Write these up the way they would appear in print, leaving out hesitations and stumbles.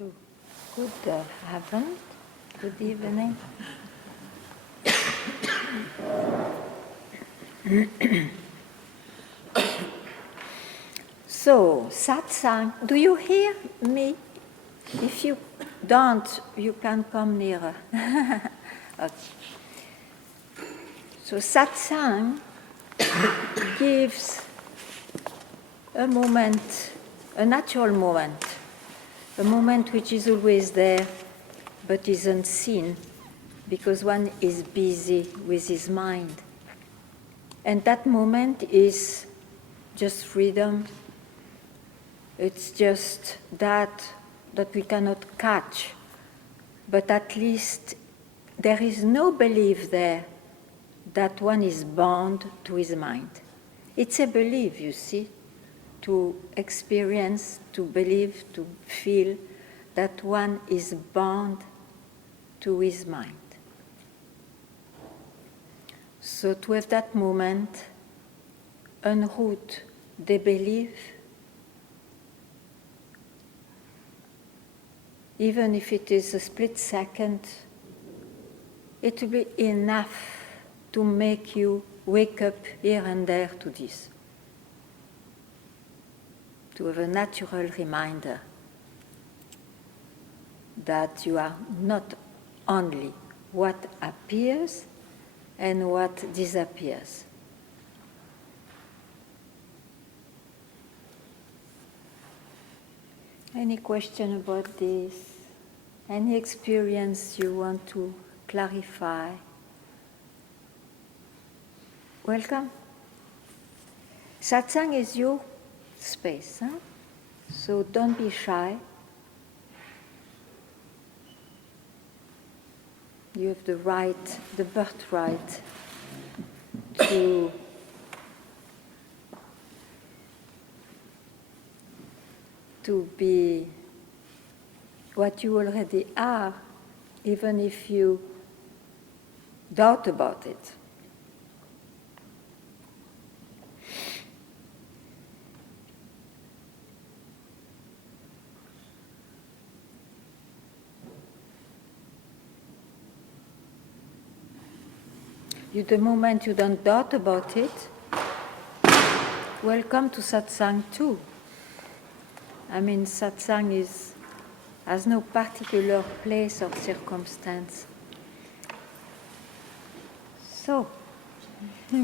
So, good afternoon, good evening. So, Satsang, do you hear me? If you don't, you can come nearer. Okay. So, Satsang gives a moment, a natural moment, a moment which is always there but is unseen because one is busy with his mind. And that moment is just freedom. It's just that we cannot catch, but at least there is no belief there that one is bound to his mind. It's a belief, you see, to experience, to believe, to feel that one is bound to his mind. So to have that moment, unroot the belief, even if it is a split second, it will be enough to make you wake up here and there to this. To have a natural reminder that you are not only what appears and what disappears. Any question about this? Any experience you want to clarify? Welcome. Satsang is your space, huh? So don't be shy. You have the right, the birthright to be what you already are, even if you doubt about it. The moment you don't doubt about it, welcome to Satsang too. I mean, Satsang has no particular place or circumstance. So, I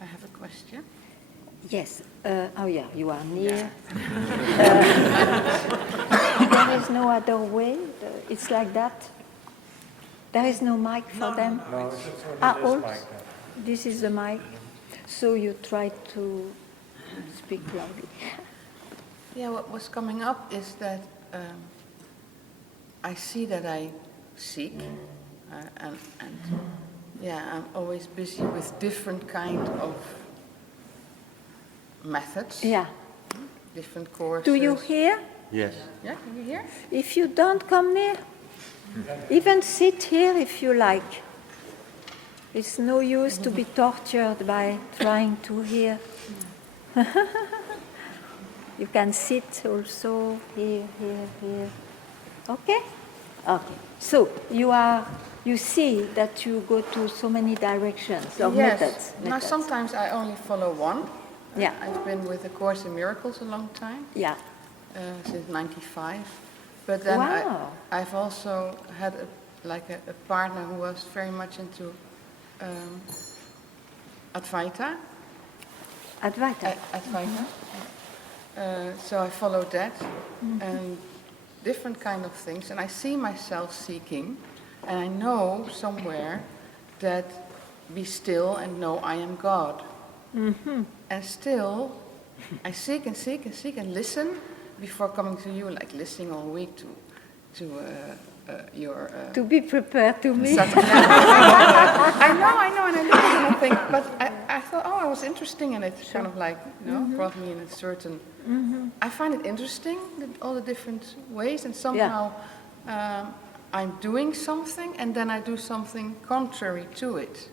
have a question. Yes. Oh, yeah, you are near. There is no other way. It's like that. There is no mic for them. No, it's all. mic. This is the mic. So you try to speak loudly. Yeah, what was coming up is that I see that I seek, and yeah, I'm always busy with different kind of methods. Yeah. Different courses. Do you hear? Yes. Yeah, can you hear? If you don't, come near. Even sit here if you like. It's no use to be tortured by trying to hear. You can sit also here. Okay? Okay. So you see that you go to so many directions of methods. Now sometimes I only follow one. Yeah. I've been with the Course in Miracles a long time. Yeah. Since '95. But then Wow. I've also had a partner who was very much into Advaita. Advaita. Advaita. So I followed that and different kind of things. And I see myself seeking, and I know somewhere that be still and know I am God. Mm-hmm. And still, I seek and seek and seek and listen before coming to you, like listening all week to your... to be prepared to meet. I know, and I look at it and I think, but I thought, I was interesting in it, kind of like, brought me in a certain... I find it interesting, all the different ways, and somehow I'm doing something, and then I do something contrary to it.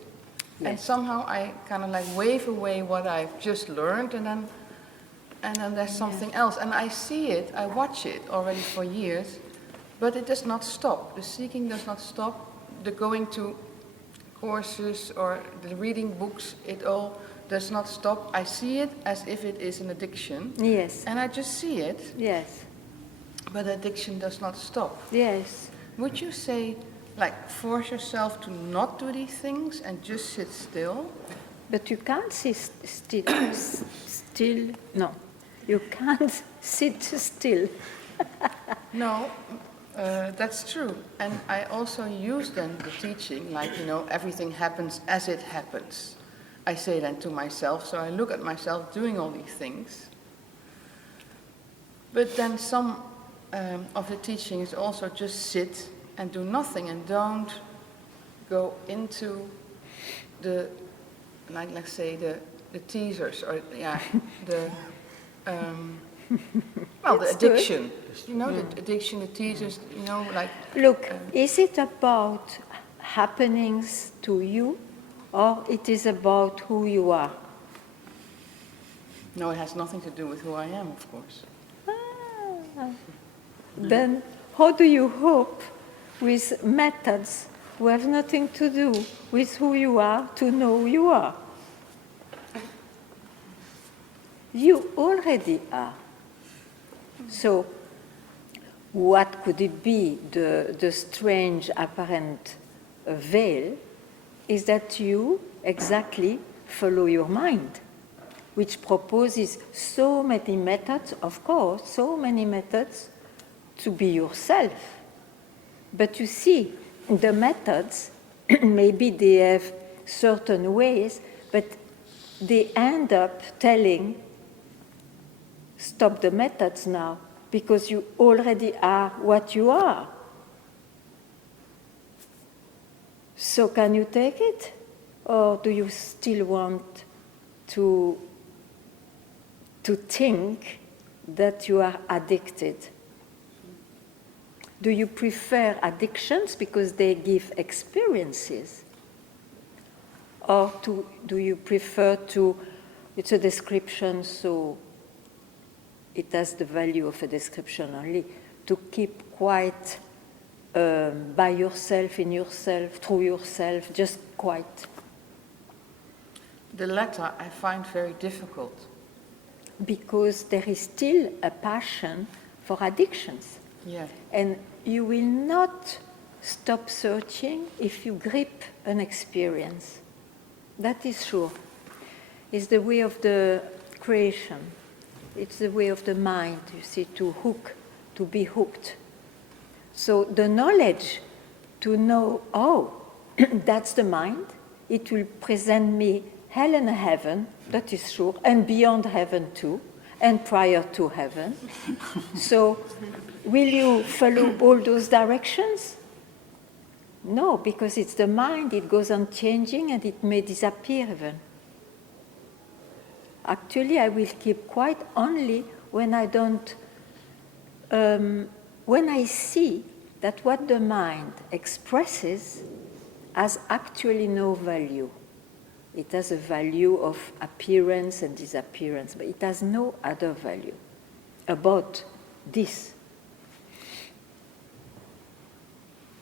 And Yes. somehow I kind of like wave away what I've just learned, and then there's something else. And I see it, I watch it already for years, but it does not stop. The seeking does not stop. The going to courses or the reading books, it all does not stop. I see it as if it is an addiction. Yes. And I just see it, Yes. but addiction does not stop. Yes. Would you say, like, force yourself to not do these things and just sit still? But you can't sit still. No, you can't sit still. No, that's true. And I also use then the teaching, like, everything happens as it happens. I say then to myself, so I look at myself doing all these things. But then some of the teaching is also just sit and do nothing and don't go into the, like, let's say, the teasers, or, the, the addiction. The addiction, the teasers, like... Look, is it about happenings to you, or it is about who you are? No, it has nothing to do with who I am, of course. Then how do you hope with methods who have nothing to do with who you are to know who you are? You already are. So what could it be, the strange apparent veil, is that you exactly follow your mind, which proposes so many methods, of course, so many methods to be yourself. But you see, the methods, maybe they have certain ways, but they end up telling, stop the methods now, because you already are what you are. So can you take it? Or do you still want to think that you are addicted? Do you prefer addictions because they give experiences? Or do you prefer to, it's a description, so it has the value of a description only, to keep quiet by yourself, in yourself, through yourself, just quiet? The latter I find very difficult. Because there is still a passion for addictions. Yeah. And you will not stop searching if you grip an experience. That is sure. It's the way of the creation. It's the way of the mind, you see, to hook, to be hooked. So the knowledge to know, oh, that's the mind, it will present me hell and heaven, that is sure, and beyond heaven too, and prior to heaven. So will you follow all those directions? No, because it's the mind, it goes on changing and it may disappear even. Actually, I will keep quiet only when I don't, when I see that what the mind expresses has actually no value. It has a value of appearance and disappearance, but it has no other value about this.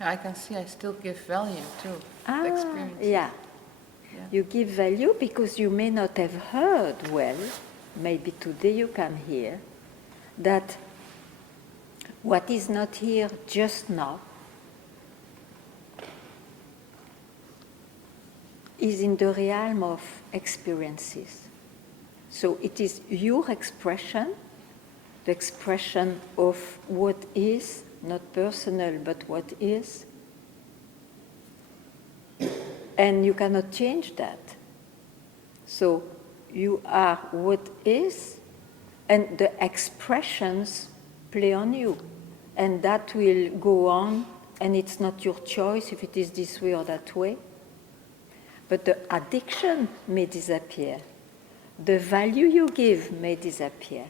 I can see I still give value to the experience. Yeah. You give value because you may not have heard well, maybe today you can hear, that what is not here just now is in the realm of experiences. So it is your expression, the expression of what is, not personal, but what is. And you cannot change that. So you are what is, and the expressions play on you. And that will go on, and it's not your choice if it is this way or that way. But the addiction may disappear. The value you give may disappear.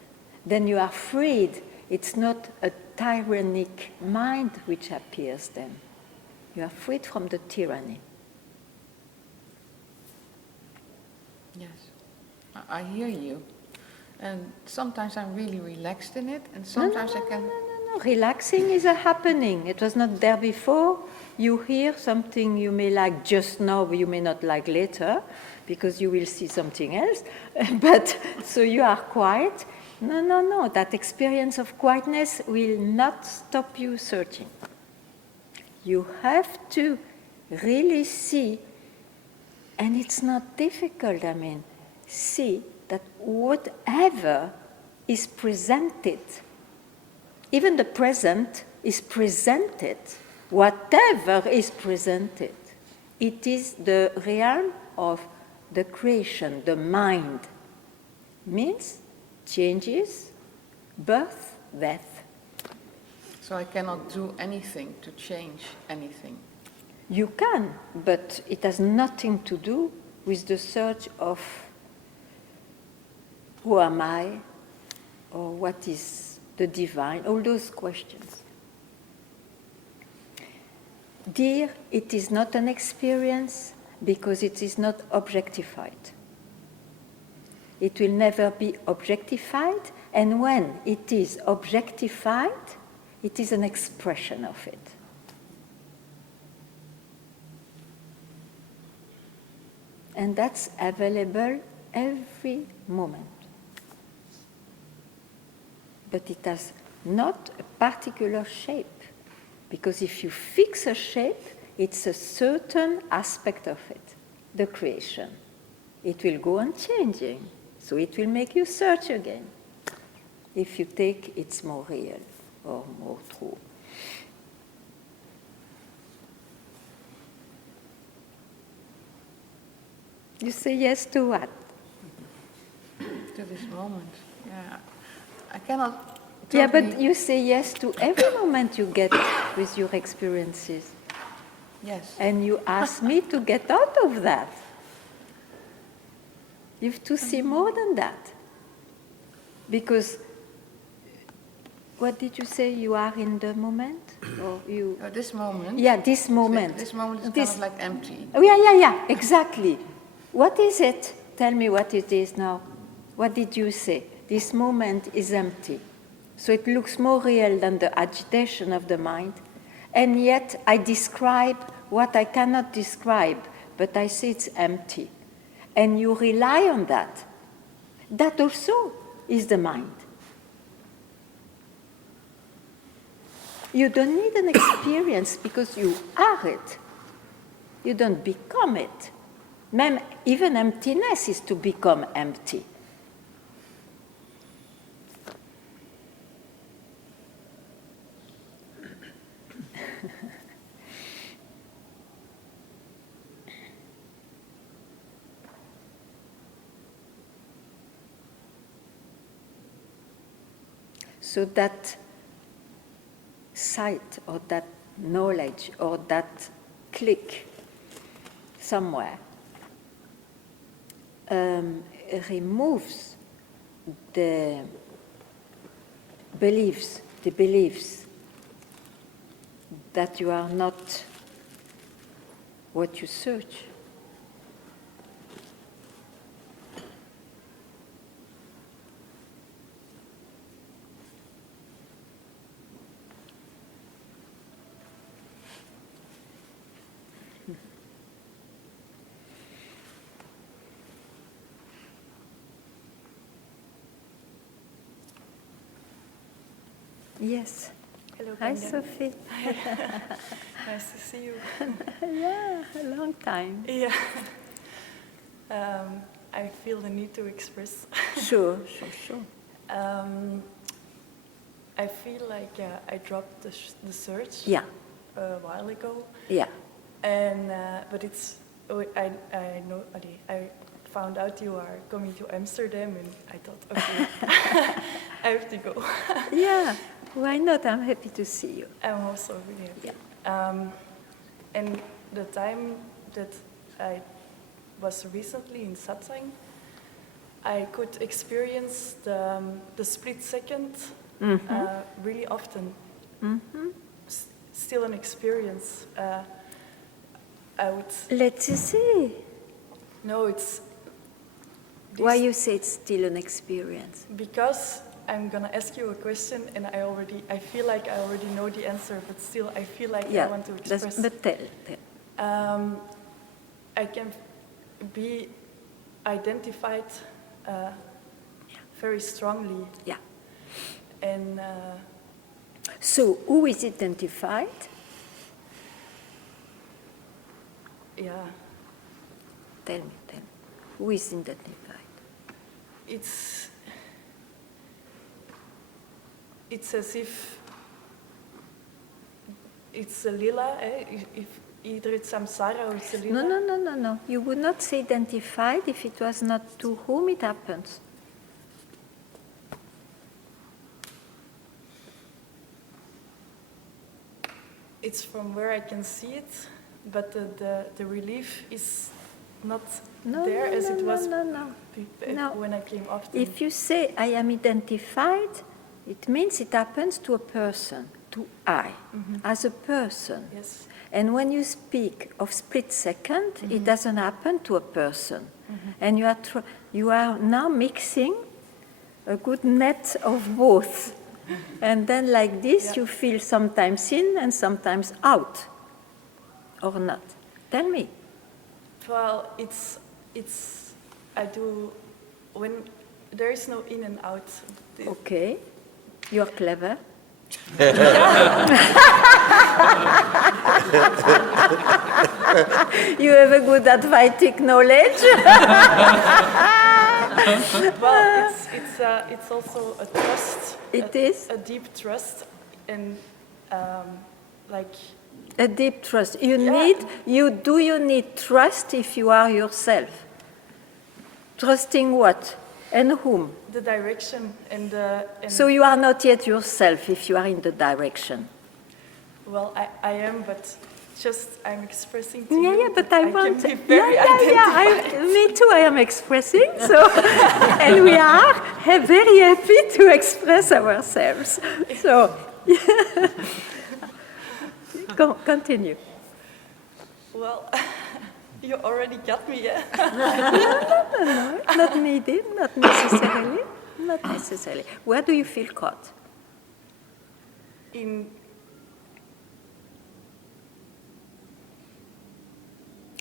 Then you are freed. It's not a tyrannic mind which appears then. You are freed from the tyranny. Yes, I hear you. And sometimes I'm really relaxed in it, and sometimes I can... No. Relaxing is a happening. It was not there before. You hear something you may like just now, but you may not like later, because you will see something else. But so you are quiet. No. That experience of quietness will not stop you searching. You have to really see, and it's not difficult, see that whatever is presented, even the present is presented, whatever is presented, it is the realm of the creation, the mind. Means changes, birth, death. So I cannot do anything to change anything. You can, but it has nothing to do with the search of who am I, or what is the divine, all those questions. Dear, it is not an experience because it is not objectified. It will never be objectified, and when it is objectified, it is an expression of it. And that's available every moment. But it has not a particular shape, because if you fix a shape, it's a certain aspect of it, the creation. It will go on changing, so it will make you search again. If you take it's more real or more true. You say yes to what? To this moment, yeah. I cannot... Yeah, but you say yes to every moment you get with your experiences. Yes. And you ask me to get out of that. You have to see more than that. Because, what did you say? You are in the moment? Or you? This moment. Yeah, this moment. This moment is kind of like empty. Oh, yeah, exactly. What is it? Tell me what it is now. What did you say? This moment is empty. So it looks more real than the agitation of the mind. And yet I describe what I cannot describe, but I say it's empty. And you rely on that. That also is the mind. You don't need an experience because you are it. You don't become it. Even emptiness is to become empty. So that sight or that knowledge or that click somewhere removes the beliefs that you are not what you search. Yes. Hello, Hi, Ganga. Sophie. Nice to see you. Yeah, a long time. Yeah. I feel the need to express. Sure. I feel like I dropped the search Yeah. a while ago. Yeah. And but it's I know I found out you are coming to Amsterdam, and I thought, okay, I have to go. Yeah. Why not? I'm happy to see you. I'm also really happy. Yeah. And the time that I was recently in Satsang, I could experience the split second really often. Mm-hmm. Still an experience. I would... Let's see. No, it's Why you say it's still an experience? Because I'm gonna ask you a question, and I feel like I already know the answer, but still I feel like I want to express. But tell. I can be identified very strongly. Yeah. And so who is identified? yeah, Tell me. Who is identified? it's as if it's a lila. If either it's samsara or it's a lila. No. You would not say identified if it was not to whom it happens. It's from where I can see it, but the relief is not there as it was when I came often. If you say I am identified, it means it happens to a person, to I, as a person. Yes. And when you speak of split second, it doesn't happen to a person. And you are now mixing a good net of both. And then like this, you feel sometimes in and sometimes out, or not. Tell me. Well, it's I do when there is no in and out. Okay, you're clever. You have a good Advaitic knowledge. Well, it's also a trust. It is a deep trust, and like a deep trust. You need trust if you are yourself? Trusting what and whom? the direction and So you are not yet yourself if you are in the direction. well, I am, but just I'm expressing to Yeah, you. yeah, but I want. can be very identified. Me too. I am expressing. So, and we are very happy to express ourselves. So, continue. Well, you already got me, yeah? No, not needed. Not necessarily. Not necessarily. Where do you feel caught? In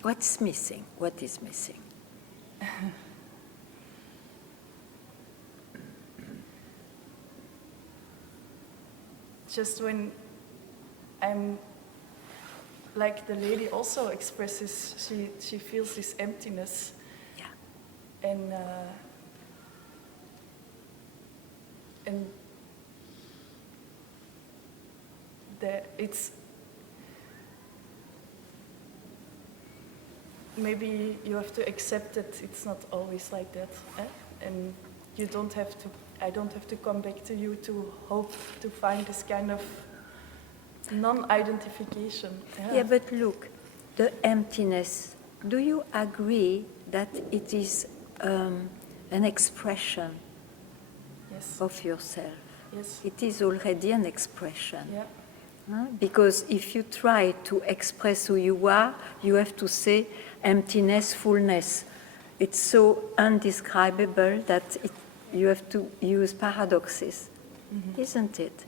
What's missing? What is missing? just when I'm like the lady also expresses, she feels this emptiness. Yeah. And it's maybe you have to accept that it's not always like that, and you don't have to. I don't have to come back to you to hope to find this kind of non-identification. Yeah, but look, the emptiness. Do you agree that it is an expression Yes. of yourself? Yes. It is already an expression. Yeah. Because if you try to express who you are, you have to say emptiness, fullness. It's so undescribable that you have to use paradoxes, isn't it?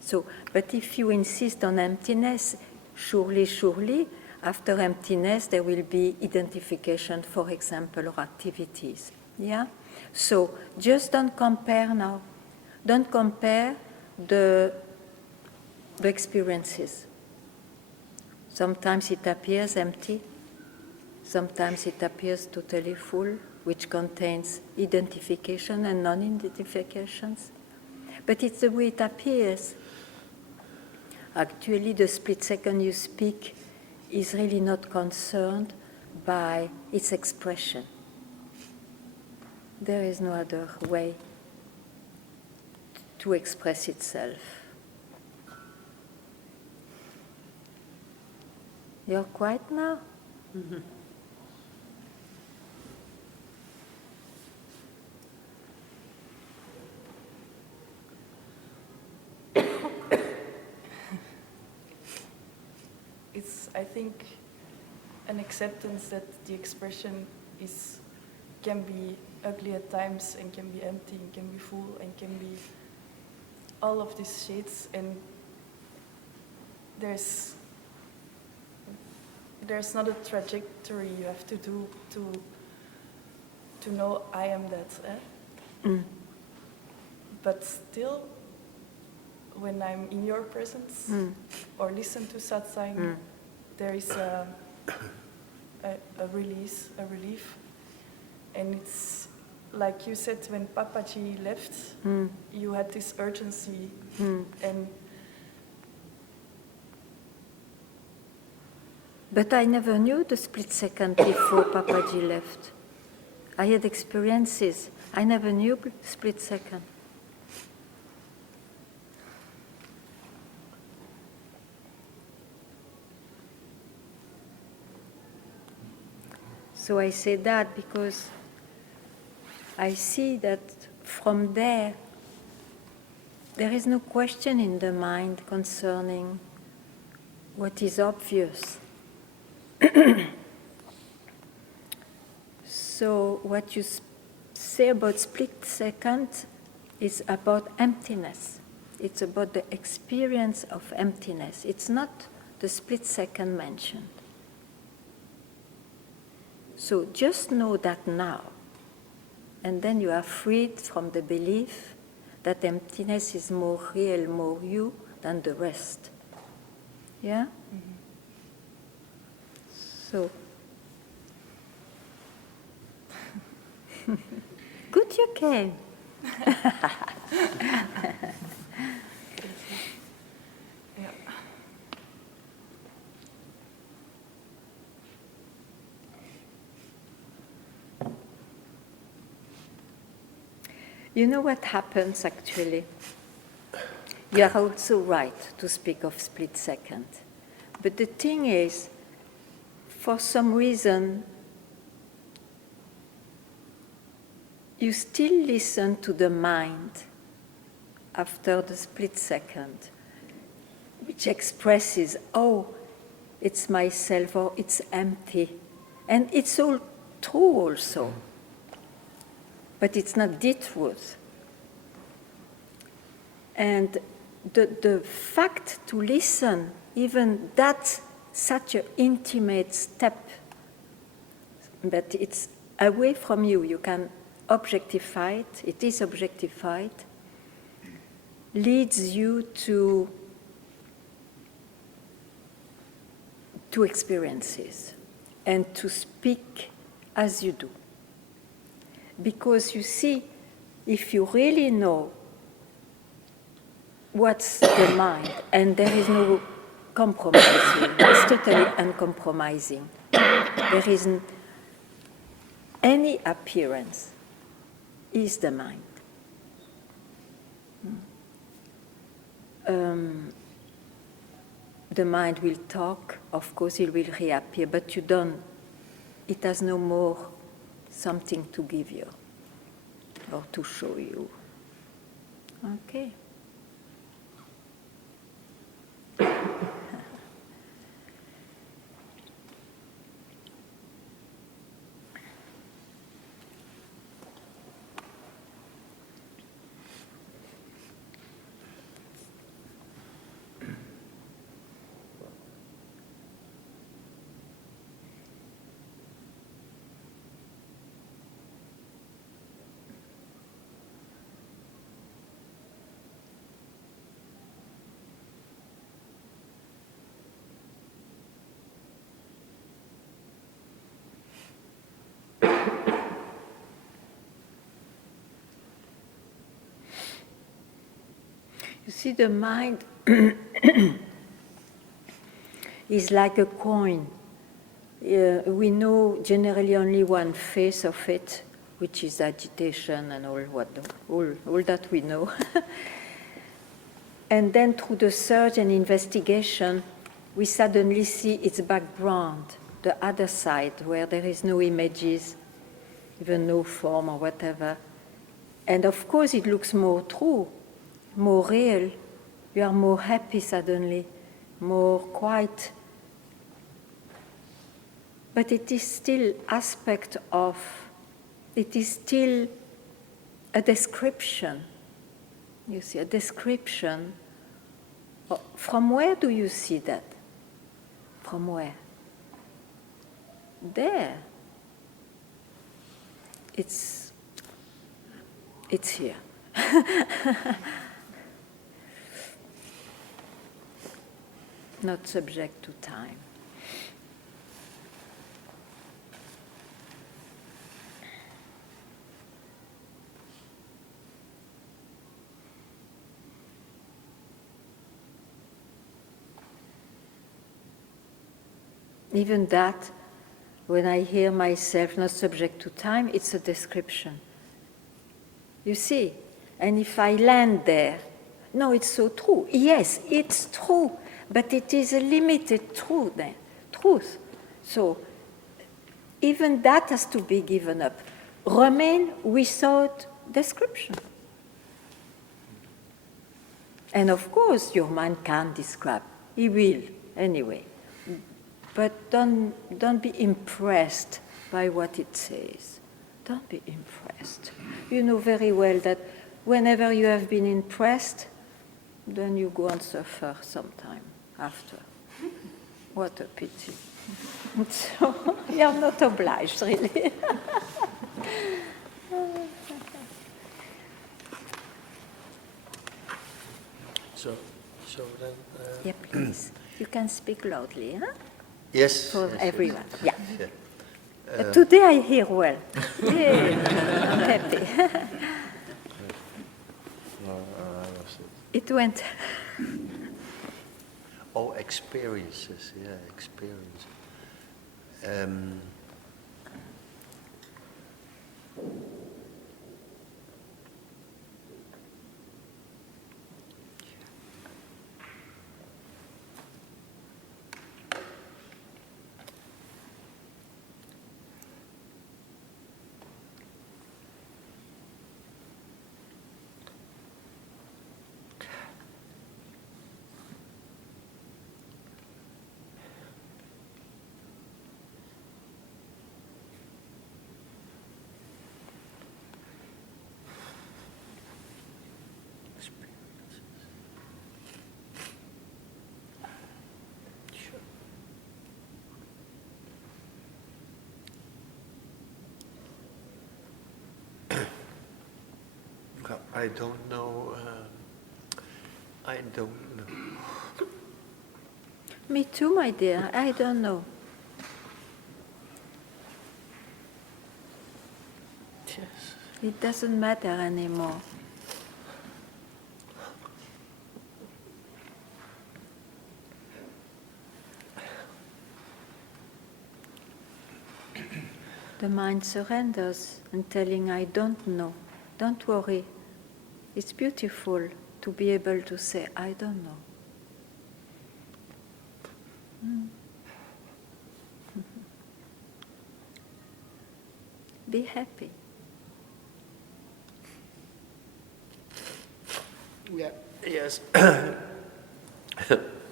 So, but if you insist on emptiness, surely, after emptiness, there will be identification, for example, or activities. Yeah? So, just don't compare now. Don't compare the experiences. Sometimes it appears empty, sometimes it appears totally full, which contains identification and non-identifications. But it's the way it appears. Actually, the split second you speak is really not concerned by its expression. There is no other way to express itself. You're quiet now? Mm-hmm. It's, I think, an acceptance that the expression is can be ugly at times, and can be empty, and can be full, and can be all of these shades. And there's not a trajectory you have to do to know I am that. But still, when I'm in your presence or listen to Satsang, there is a release, a relief. And it's like you said, when Papaji left, you had this urgency. But I never knew the split second before Papaji left. I had experiences. I never knew split second. So I say that because I see that from there is no question in the mind concerning what is obvious. So what you say about split second is about emptiness. It's about the experience of emptiness. It's not the split second mentioned. So just know that now, and then you are freed from the belief that emptiness is more real, more you than the rest. Yeah? So, good you came. You know what happens actually? You are also right to speak of split second. But the thing is, for some reason, you still listen to the mind after the split second, which expresses, oh, it's myself, or it's empty. And it's all true also. But it's not the truth. And the fact to listen, even that's such an intimate step, that it's away from you, you can objectify it is objectified, leads you to experiences and to speak as you do. Because you see, if you really know what's the mind, and there is no compromising, it's totally uncompromising. There isn't any appearance, is the mind. The mind will talk, of course it will reappear, but you don't, it has no more something to give you or to show you. Okay. You see, the mind is like a coin. We know generally only one face of it, which is agitation and all that we know. And then through the search and investigation, we suddenly see its background, the other side, where there is no images, even no form or whatever. And of course it looks more true, more real. You are more happy suddenly, more quiet. But it is still aspect of it is still a description. You see, a description. From where do you see that? From where? There. It's here. Not subject to time. Even that, when I hear myself not subject to time, it's a description. You see? And if I land there, no, it's so true. Yes, it's true, but it is a limited truth. So even that has to be given up. Remain without description. And of course, your mind can't describe. He will, anyway. But don't be impressed by what it says. Don't be impressed. You know very well that whenever you have been impressed, then you go and suffer sometime after. What a pity. So you are not obliged, really. So then... Yeah, please. You can speak loudly, huh? Yes. For yes, everyone, yeah. Yeah. Today I hear well. Yeah, I'm happy. It went. Oh, experiences, yeah, experience. I don't know. I don't know. Me too, my dear. I don't know. Yes. It doesn't matter anymore. The mind surrenders and telling, I don't know. Don't worry. It's beautiful to be able to say, I don't know. Be happy. Yeah. Yes.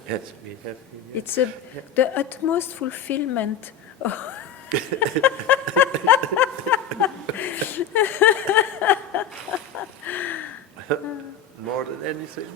Yes, be happy. Yeah. It's the utmost fulfillment. More than anything.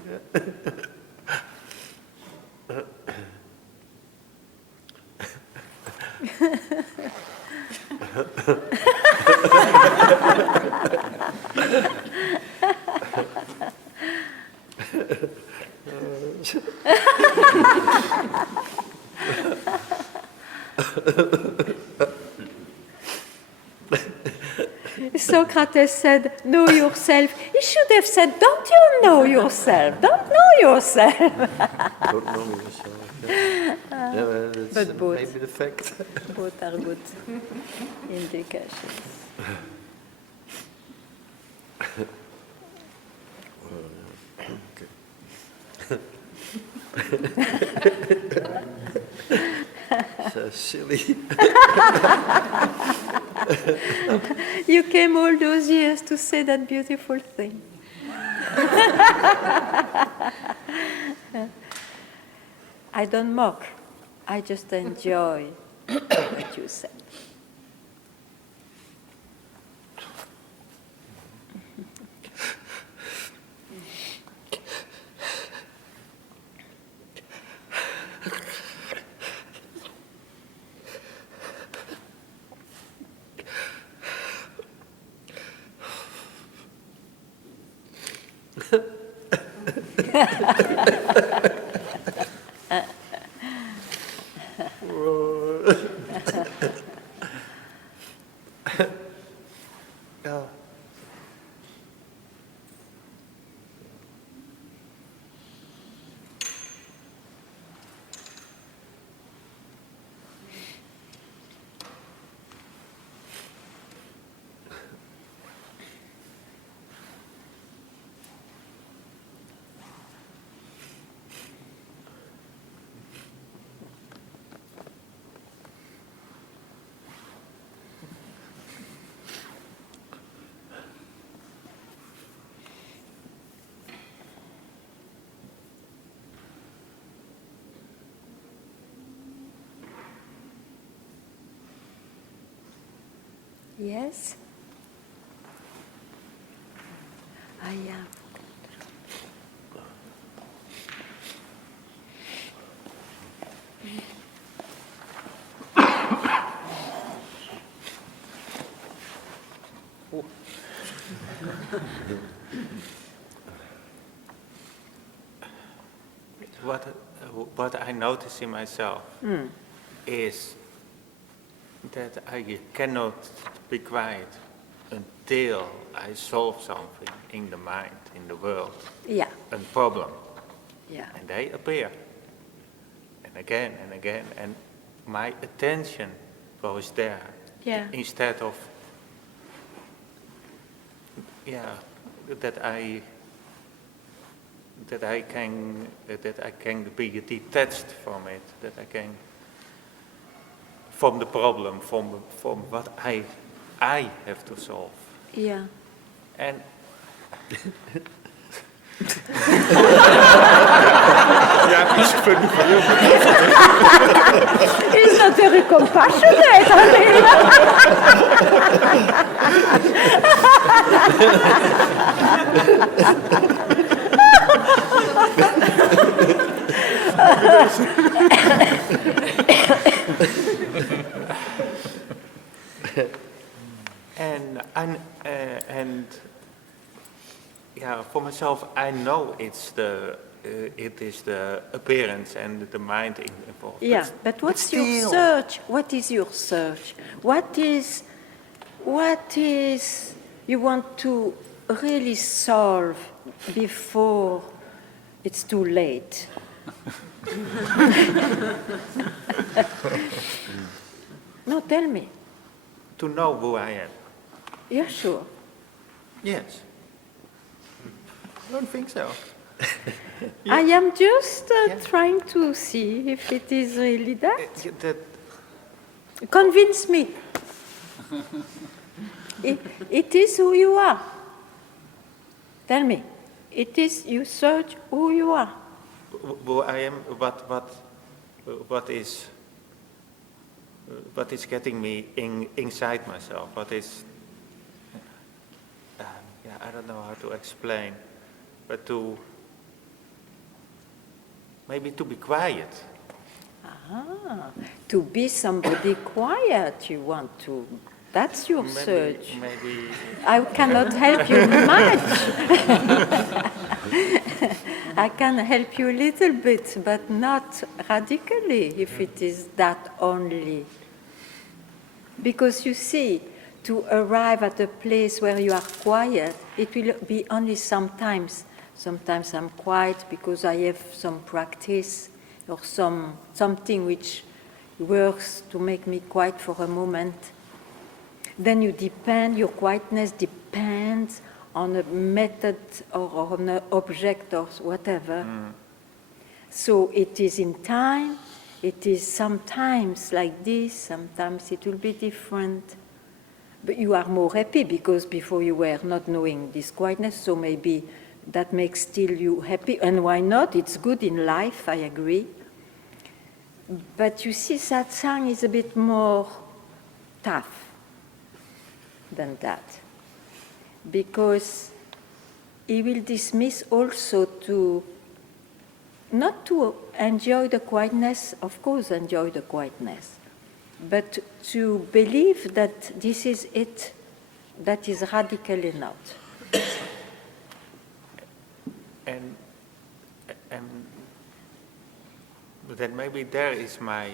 Socrates said, know yourself. He should have said, don't you know yourself? Don't know yourself. Don't know yourself. Yeah, well, that's But both. maybe the fact. Both are good indications. So silly. You came all those years to say that beautiful thing. I don't mock. I just enjoy what you said. Yeah. Yes? I am. What I notice in myself is that I cannot be quiet until I solve something in the mind, in the world, Yeah, a problem. yeah. And they appear. And again, and my attention goes there. Yeah. Instead of, that I can be detached from it, that I can, from the problem, from what I have to solve. Yeah. And He's not very compassionate, I and for myself, I know it is the appearance and the mind involved. Yeah, but what's your still. search? What is your search? What is you want to really solve before it's too late? No, tell me. To know who I am. You're sure? Yes. I don't think so. I am just trying to see if it is really that. Convince me. It is who you are. Tell me. It is, you search who you are. Who I am, what is getting me inside myself, what is, I don't know how to explain, but maybe to be quiet. To be somebody quiet, you want to. That's your search. Maybe. I cannot help you much. I can help you a little bit, but not radically if it is that only. Because you see, to arrive at a place where you are quiet, it will be only sometimes. Sometimes I'm quiet because I have some practice or something which works to make me quiet for a moment. Then your quietness depends on a method or on an object or whatever. So it is in time, it is sometimes like this, sometimes it will be different. But you are more happy because before you were not knowing this quietness, so maybe that makes still you happy. And why not? It's good in life, I agree. But you see, Satsang is a bit more tough than that. Because he will dismiss also not to enjoy the quietness, of course enjoy the quietness, but to believe that this is it, that is radically not. And and then maybe there is my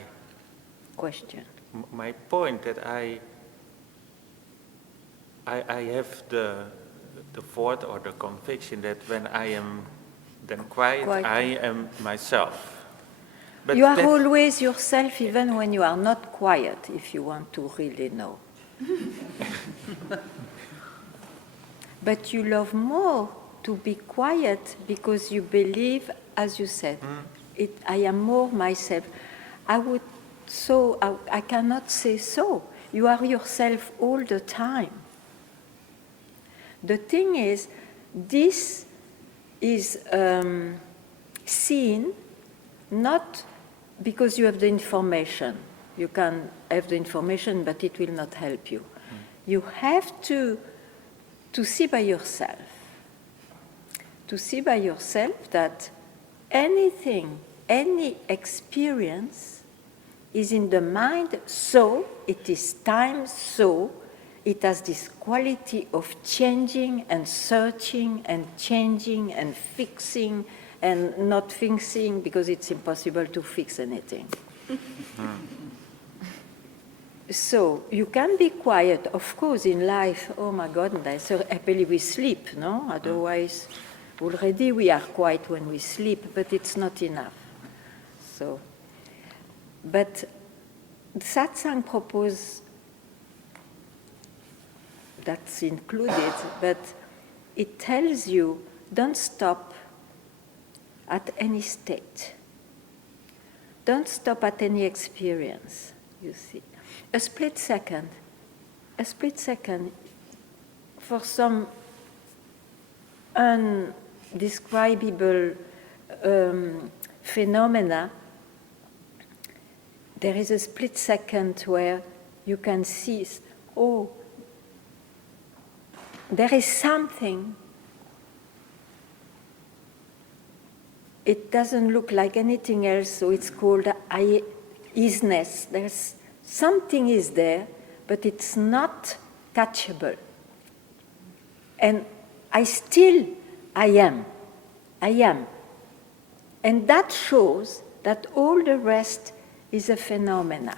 Question. my point, that I have the thought or the conviction that when I am then quiet, Quiet. I am myself. But You are that- always yourself even when you are not quiet, if you want to really know. But you love more to be quiet because you believe, as you said, I am more myself. I cannot say so. You are yourself all the time. The thing is, this is seen not because you have the information. You can have the information, but it will not help you. You have to see by yourself. To see by yourself that anything, any experience is in the mind, so it is time, so it has this quality of changing and searching and changing and fixing and not fixing, because it's impossible to fix anything. So you can be quiet, of course, in life. Oh my goodness, so happily we sleep, no? Otherwise, already we are quiet when we sleep, but it's not enough. So, but Satsang proposes, that's included, but it tells you don't stop at any state. Don't stop at any experience, you see. A split second, for some undescribable phenomena, there is a split second where you can see, oh, there is something. It doesn't look like anything else, so it's called isness. There's something is there, but it's not touchable. And I am. And that shows that all the rest is a phenomena.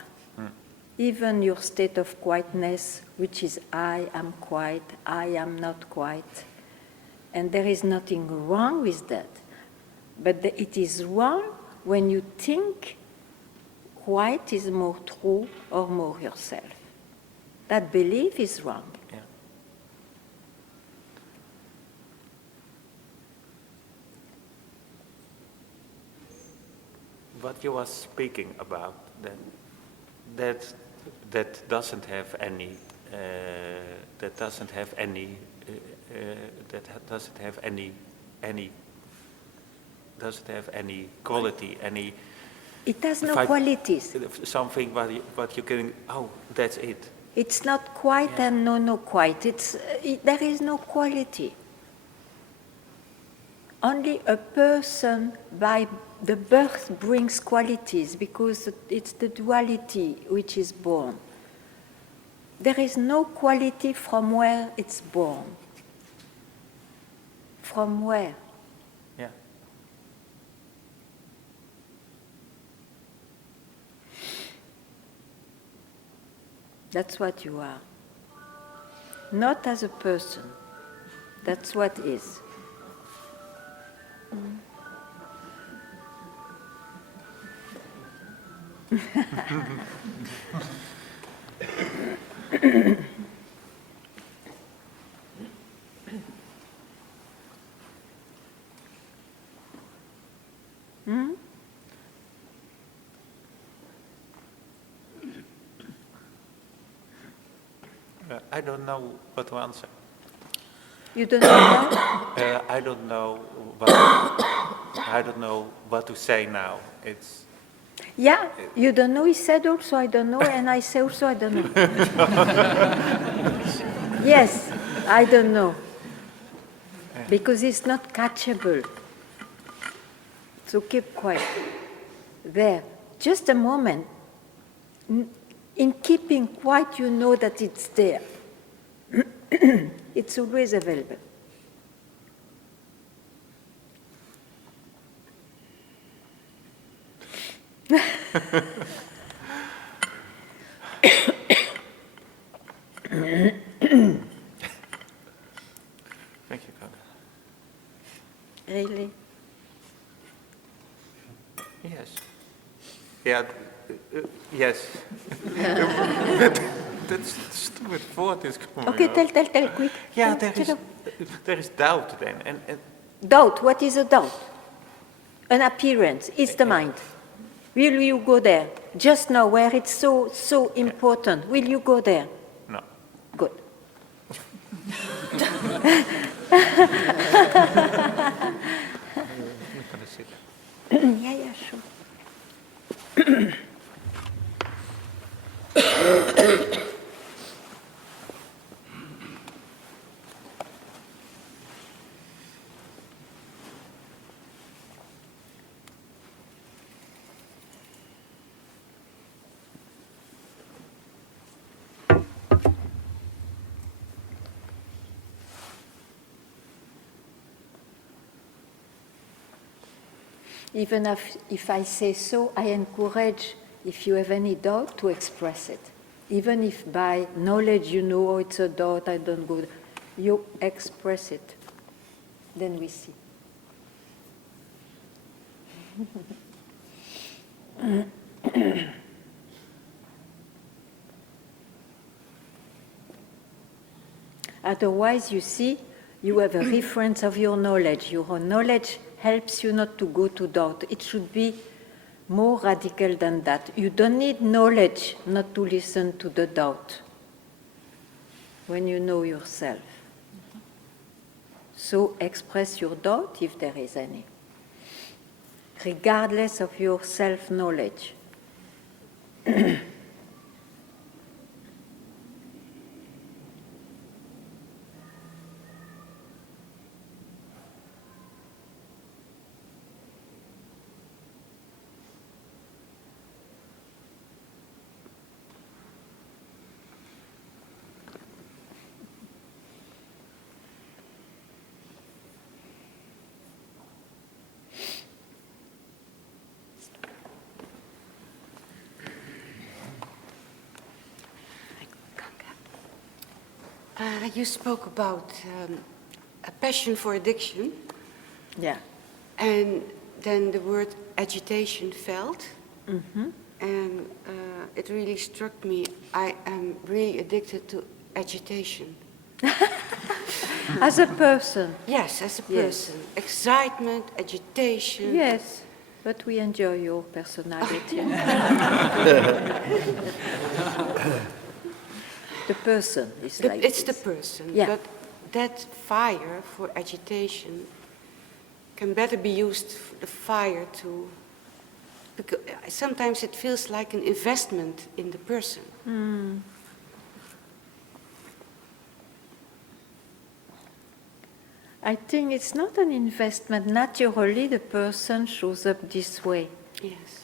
Even your state of quietness, which is I am quiet, I am not quiet. And there is nothing wrong with that. But it is wrong when you think quiet is more true or more yourself. That belief is wrong. Yeah. What you were speaking about, that doesn't have any quality, any. It has no qualities. Something what you can. Oh, that's it. It's not quite and no quite. There is no quality. Only a person by the birth brings qualities, because it's the duality which is born. There is no quality from where it's born. From where? Yeah. That's what you are. Not as a person. That's what is. I don't know what to answer. You don't know that? I don't know what to say now. It's. Yeah, you don't know. He said also, I don't know, and I say also, I don't know. Yes, I don't know. Because it's not catchable. So keep quiet. There, just a moment. In keeping quiet, you know that it's there. It's always available. Thank you, Ganga. Really? Yes. Yeah, yes. That's stupid thought is coming Okay, up. tell, quick. Yeah, Tell. there is doubt then. And Doubt, what is a doubt? An appearance, is the mind. Will you go there? Just now, where it's so important, will you go there? no. Good. I'm gonna sit down. Yeah, sure. Even if I say so, I encourage, if you have any doubt, to express it. Even if by knowledge you know, oh, it's a doubt, I don't go, you express it. Then we see. Otherwise, you see, you have a reference of your knowledge. Your knowledge helps you not to go to doubt. It should be more radical than that. You don't need knowledge not to listen to the doubt when you know yourself. So express your doubt if there is any, regardless of your self-knowledge. You spoke about a passion for addiction, Yeah. and then the word agitation felt, and it really struck me. I am really addicted to agitation. As a person, Yes, as a Yes. person. Excitement, agitation. yes, but we enjoy your personality. The person is like It's this. the person, Yeah. but that fire for agitation can better be used, the fire to, because sometimes it feels like an investment in the person. I think it's not an investment. Naturally, the person shows up this way. Yes.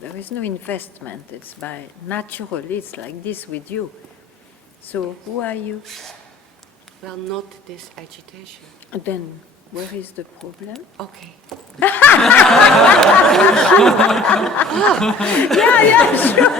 There is no investment. It's by naturally, it's like this with you. So, who are you? Well, not this agitation. Then, where is the problem? Okay. Yeah, sure.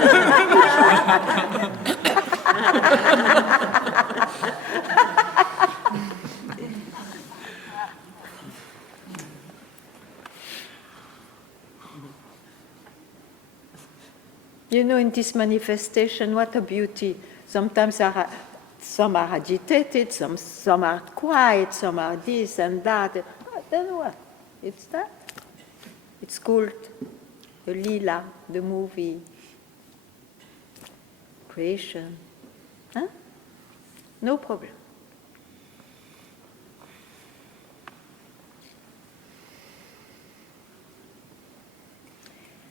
You know, in this manifestation, what a beauty. Sometimes some are agitated, some are quiet, some are this and that. Then what? It's that. It's called the lila, the movie, creation. Huh? No problem.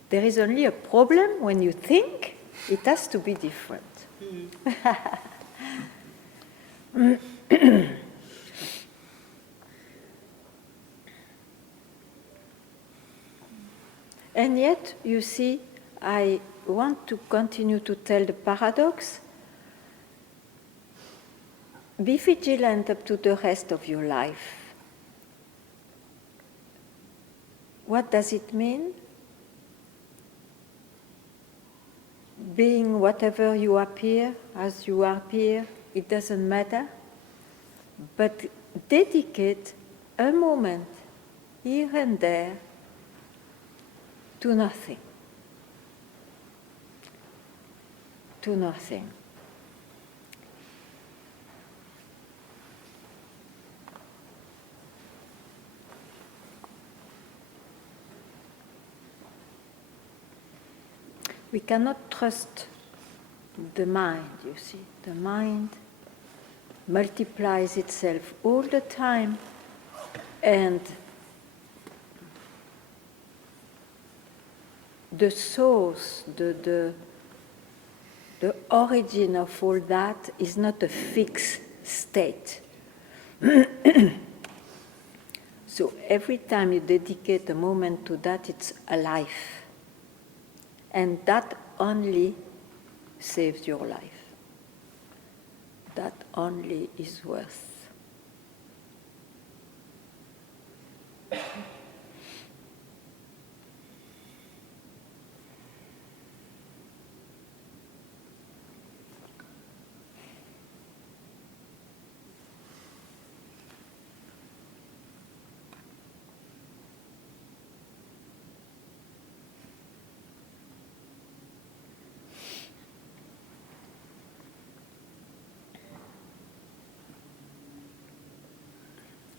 There is only a problem when you think it has to be different. And yet, you see, I want to continue to tell the paradox. Be vigilant up to the rest of your life. What does it mean? being whatever you appear, as you appear, it doesn't matter. But dedicate a moment here and there to nothing. To nothing. We cannot trust the mind, you see. The mind multiplies itself all the time, and the source, the origin of all that is not a fixed state. So every time you dedicate a moment to that, it's alive. And that only saves your life. That only is worth.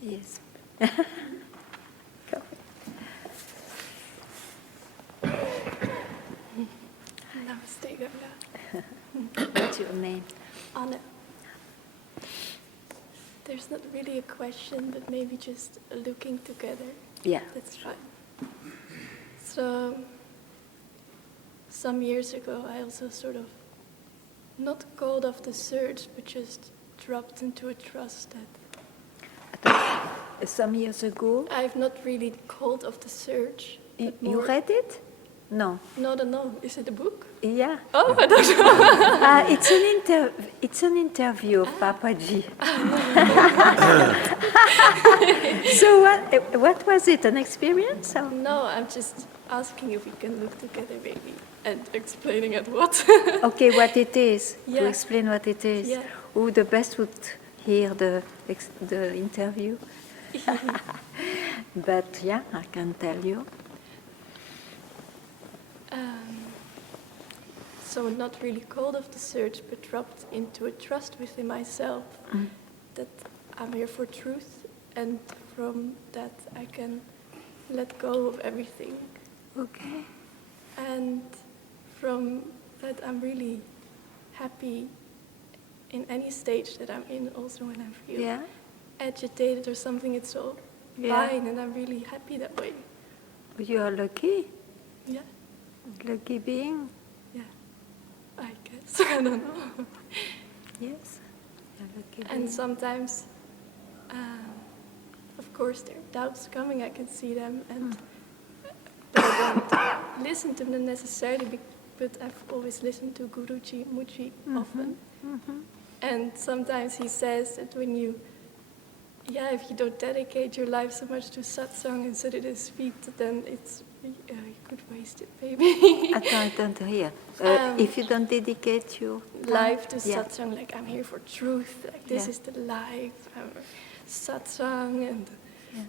Yes. Go. Namaste, Ganga. What's your name? Anna. There's not really a question, but maybe just looking together. Yeah. That's fine. So, some years ago, I also sort of not called off the search, but just dropped into a trust that Some years ago, I've not really called off the search. But you more, read it? No. No. Is it a book? Yeah. Oh, I don't know. It's an interview of Papaji. So what was it? An experience? Or? No, I'm just asking if we can look together, maybe, and explaining at what. Okay, what it is. To Yeah. explain what it is. Yeah. Who the best would hear the interview? But yeah, I can tell you. So not really called off the search, but dropped into a trust within myself that I'm here for truth, and from that I can let go of everything. Okay. And from that I'm really happy in any stage that I'm in, also when I feel Yeah. agitated or something, it's all Yeah. fine, and I'm really happy that way. You are lucky. Yeah, Lucky being. yeah, I guess. I don't know. Yes. You're lucky And being. sometimes, of course, there are doubts coming, I can see them, and but I don't listen to them necessarily, but I've always listened to Guruji Muji often. And sometimes he says that when you, if you don't dedicate your life so much to satsang and sit at his feet, then it's, you could waste it, maybe. I don't hear. If you don't dedicate your Life to Yeah. satsang, like I'm here for truth, like this Yeah. is the life, I'm satsang and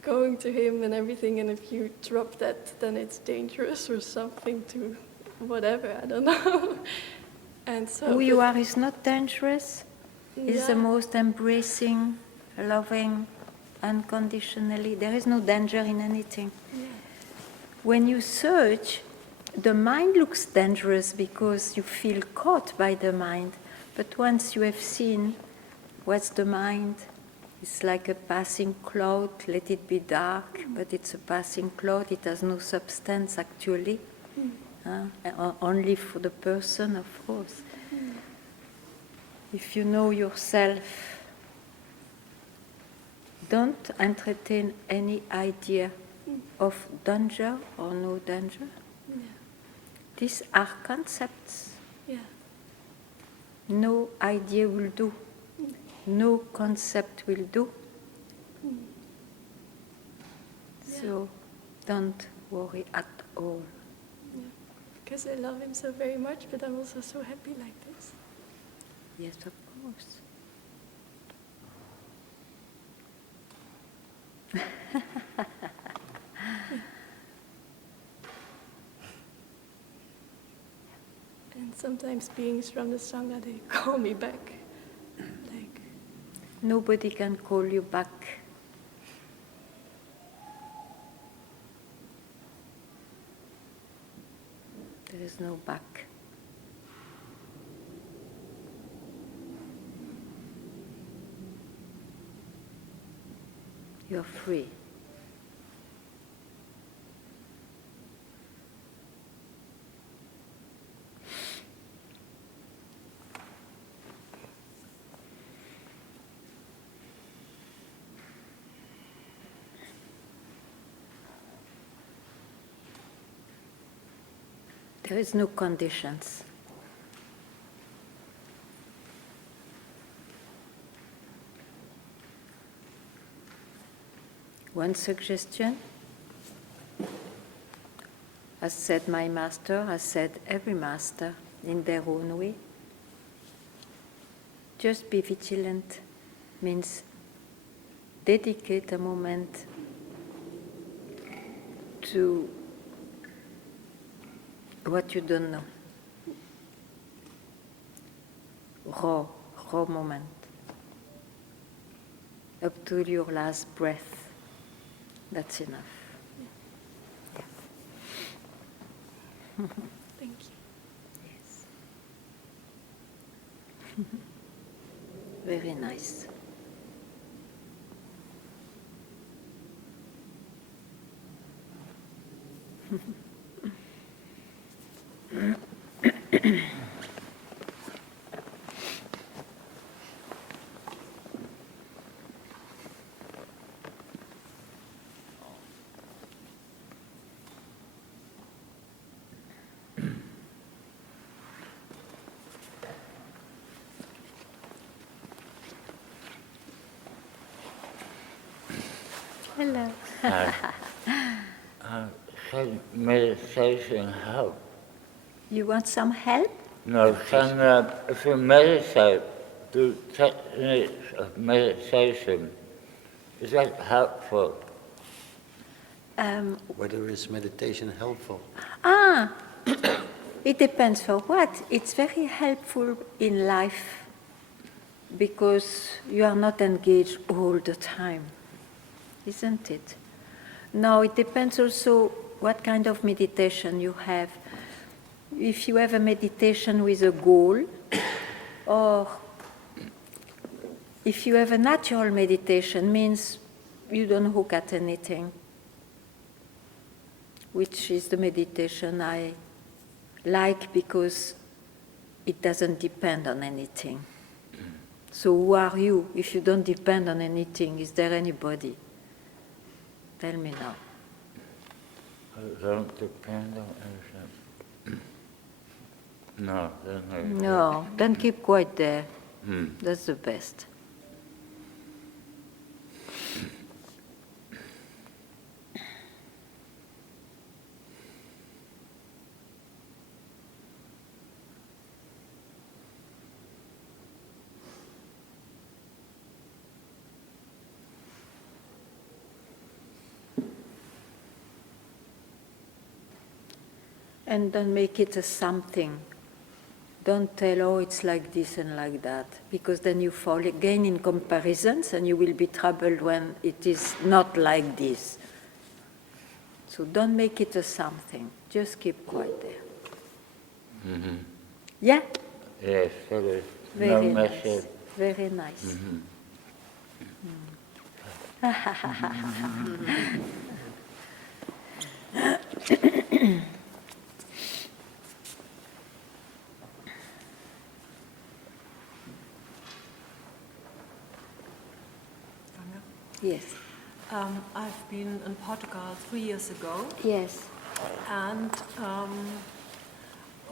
going to him and everything, and if you drop that, then it's dangerous or something to whatever, I don't know. And so Who you are is not dangerous. It's the Yeah. most embracing, loving, unconditionally. There is no danger in anything. When you search, the mind looks dangerous because you feel caught by the mind. But once you have seen what's the mind, it's like a passing cloud, let it be dark, but it's a passing cloud, it has no substance actually. Only for the person, of course. If you know yourself, don't entertain any idea of danger or no danger. These are concepts. Yeah. No idea will do. No concept will do. So don't worry at all. because I love him so very much, but I'm also so happy like this. Yes, of course. And sometimes beings from the Sangha, they call me back. Like, Nobody can call you back. There is no back. You're free. There is no conditions. One suggestion, as said my master, as said every master in their own way, just be vigilant means dedicate a moment to what you don't know. Raw moment. Up to your last breath. That's enough. thank you. Yes. Very nice. Hello. Can meditation help? You want some help? No, if you meditate, do techniques of meditation, is that helpful? Whether is meditation helpful? It depends for what. It's very helpful in life because you are not engaged all the time, isn't it? Now, it depends also what kind of meditation you have. If you have a meditation with a goal, or if you have a natural meditation, means you don't look at anything, which is the meditation I like because it doesn't depend on anything. So who are you if you don't depend on anything? Is there anybody? Tell me now. I don't depend on anything. No, No, then keep quiet there. That's the best. And don't make it a something. Don't tell, oh, it's like this and like that, because then you fall again in comparisons and you will be troubled when it is not like this. So don't make it a something. Just keep quiet there. Mm-hmm. Yeah? Yes, so there's Very no nice. message. Very nice. Yes. I've been in Portugal 3 years ago, Yes. and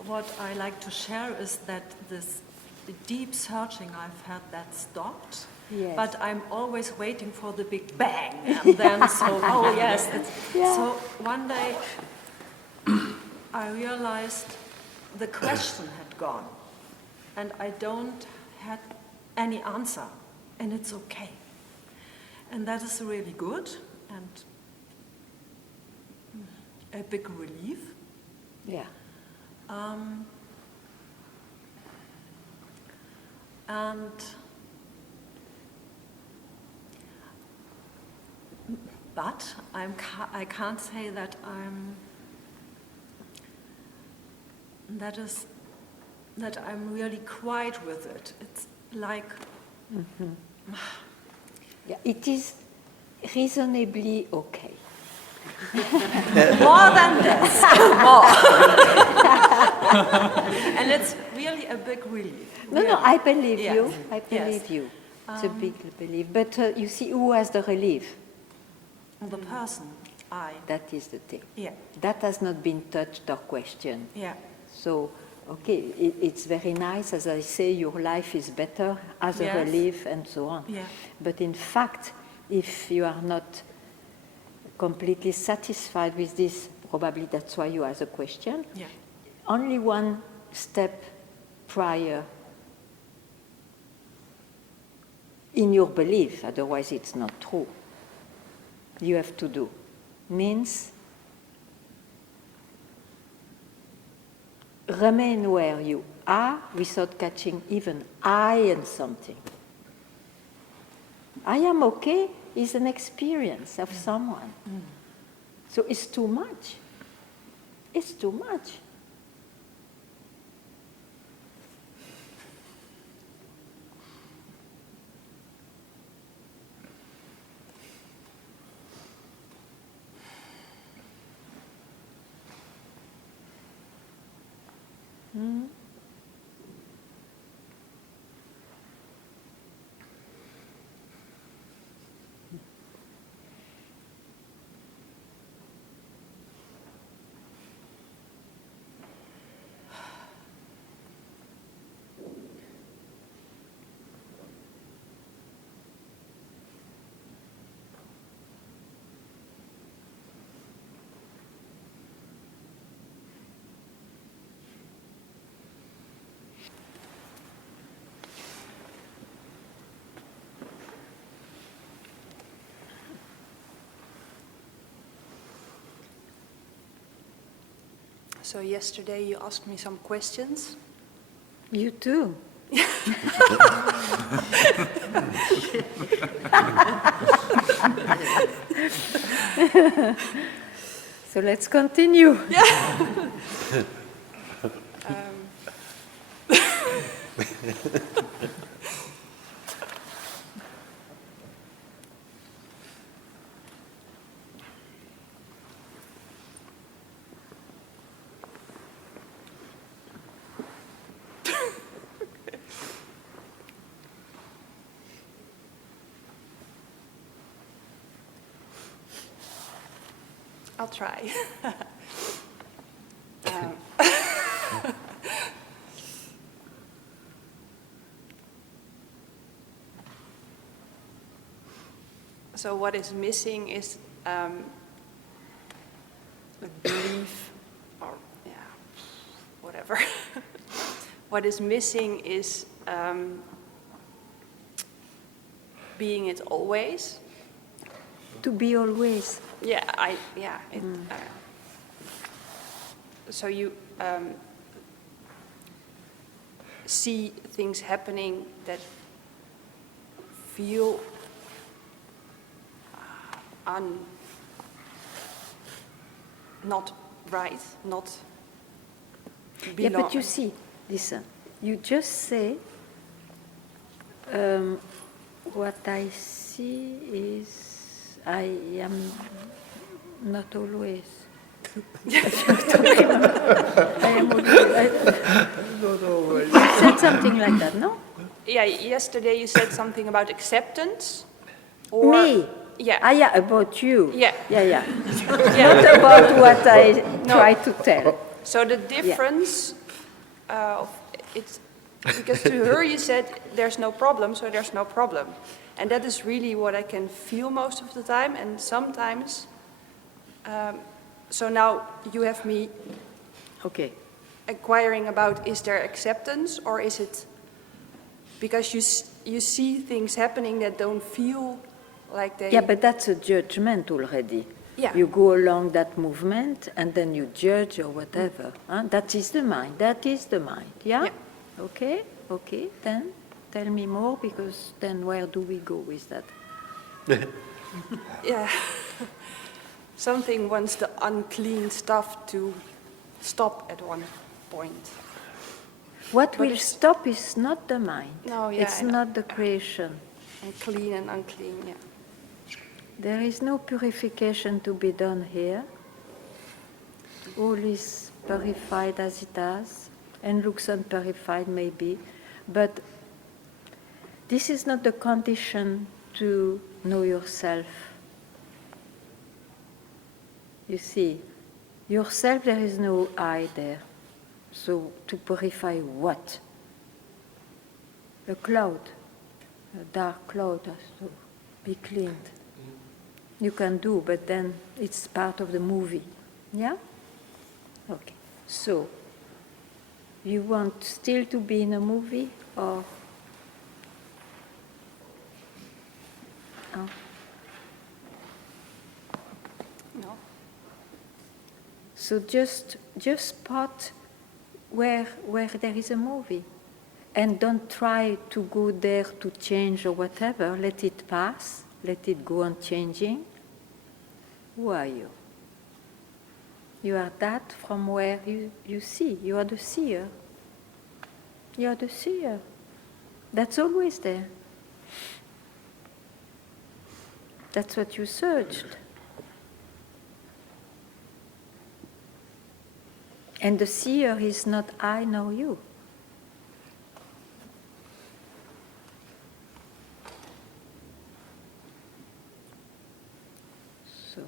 what I like to share is that this deep searching I've had that stopped, Yes. but I'm always waiting for the big bang, and then so, oh yes, Yeah. so one day I realized the question had gone, and I don't have any answer, and it's okay. And that is really good, and a big relief. Yeah. But I can't say that I'm really quiet with it. It's like Yeah, it is reasonably okay. more than this, more. And it's really a big relief. No, really. no, I believe Yes. you. I Yes. believe you. It's a big belief. But you see, who has the relief? The person, That is the thing. yeah, That has not been touched or questioned. yeah, So, okay, it's very nice, as I say, your life is better as a Yes. relief and so on. yeah, But in fact, if you are not completely satisfied with this, probably that's why you ask a question, yeah, only one step prior in your belief, otherwise it's not true, you have to do, means remain where you are without catching even I in something. I am okay is an experience of someone. So it's too much. It's too much. So yesterday you asked me some questions. You too. So let's continue. I'll try. So what is missing is a belief, or yeah, whatever. What is missing is being it always. To be always. Yeah, so you see things happening that feel not right, not Yeah, belong. but you see, listen, you just say, what I see is I am not always. I am always. You said something like that, no? Yeah, yesterday you said something about acceptance. Or, Me? Yeah. Ah, yeah, about you. Yeah. Yeah, yeah. Yeah. Not about what I No. try to tell. So the difference, it's because to her you said there's no problem, so there's no problem, and that is really what I can feel most of the time. And sometimes, so now you have me Okay. inquiring about, is there acceptance, or is it because you see things happening that don't feel like they... Yeah, but that's a judgment already. Yeah. You go along that movement and then you judge or whatever. Huh? That is the mind. That is the mind. Yeah? Yeah. Okay. Okay. Then tell me more, because then where do we go with that? Yeah. Something wants the unclean stuff to stop at one point. What But will it's- stop is not the mind. No, yeah, It's I know. not the creation. And clean and unclean, yeah. There is no purification to be done here. All is purified as it is, and looks unpurified maybe, but this is not the condition to know yourself. You see, yourself, there is no I there. So to purify what? A cloud, a dark cloud has to be cleaned. You can do, but then it's part of the movie. Yeah? Okay. So, you want still to be in a movie, or? Oh. No. So just spot where there is a movie, and don't try to go there to change or whatever. Let it pass. Let it go on changing. Who are you? You are that from where you see. You are the seer. You are the seer. That's always there. That's what you searched. And the seer is not I nor you. So.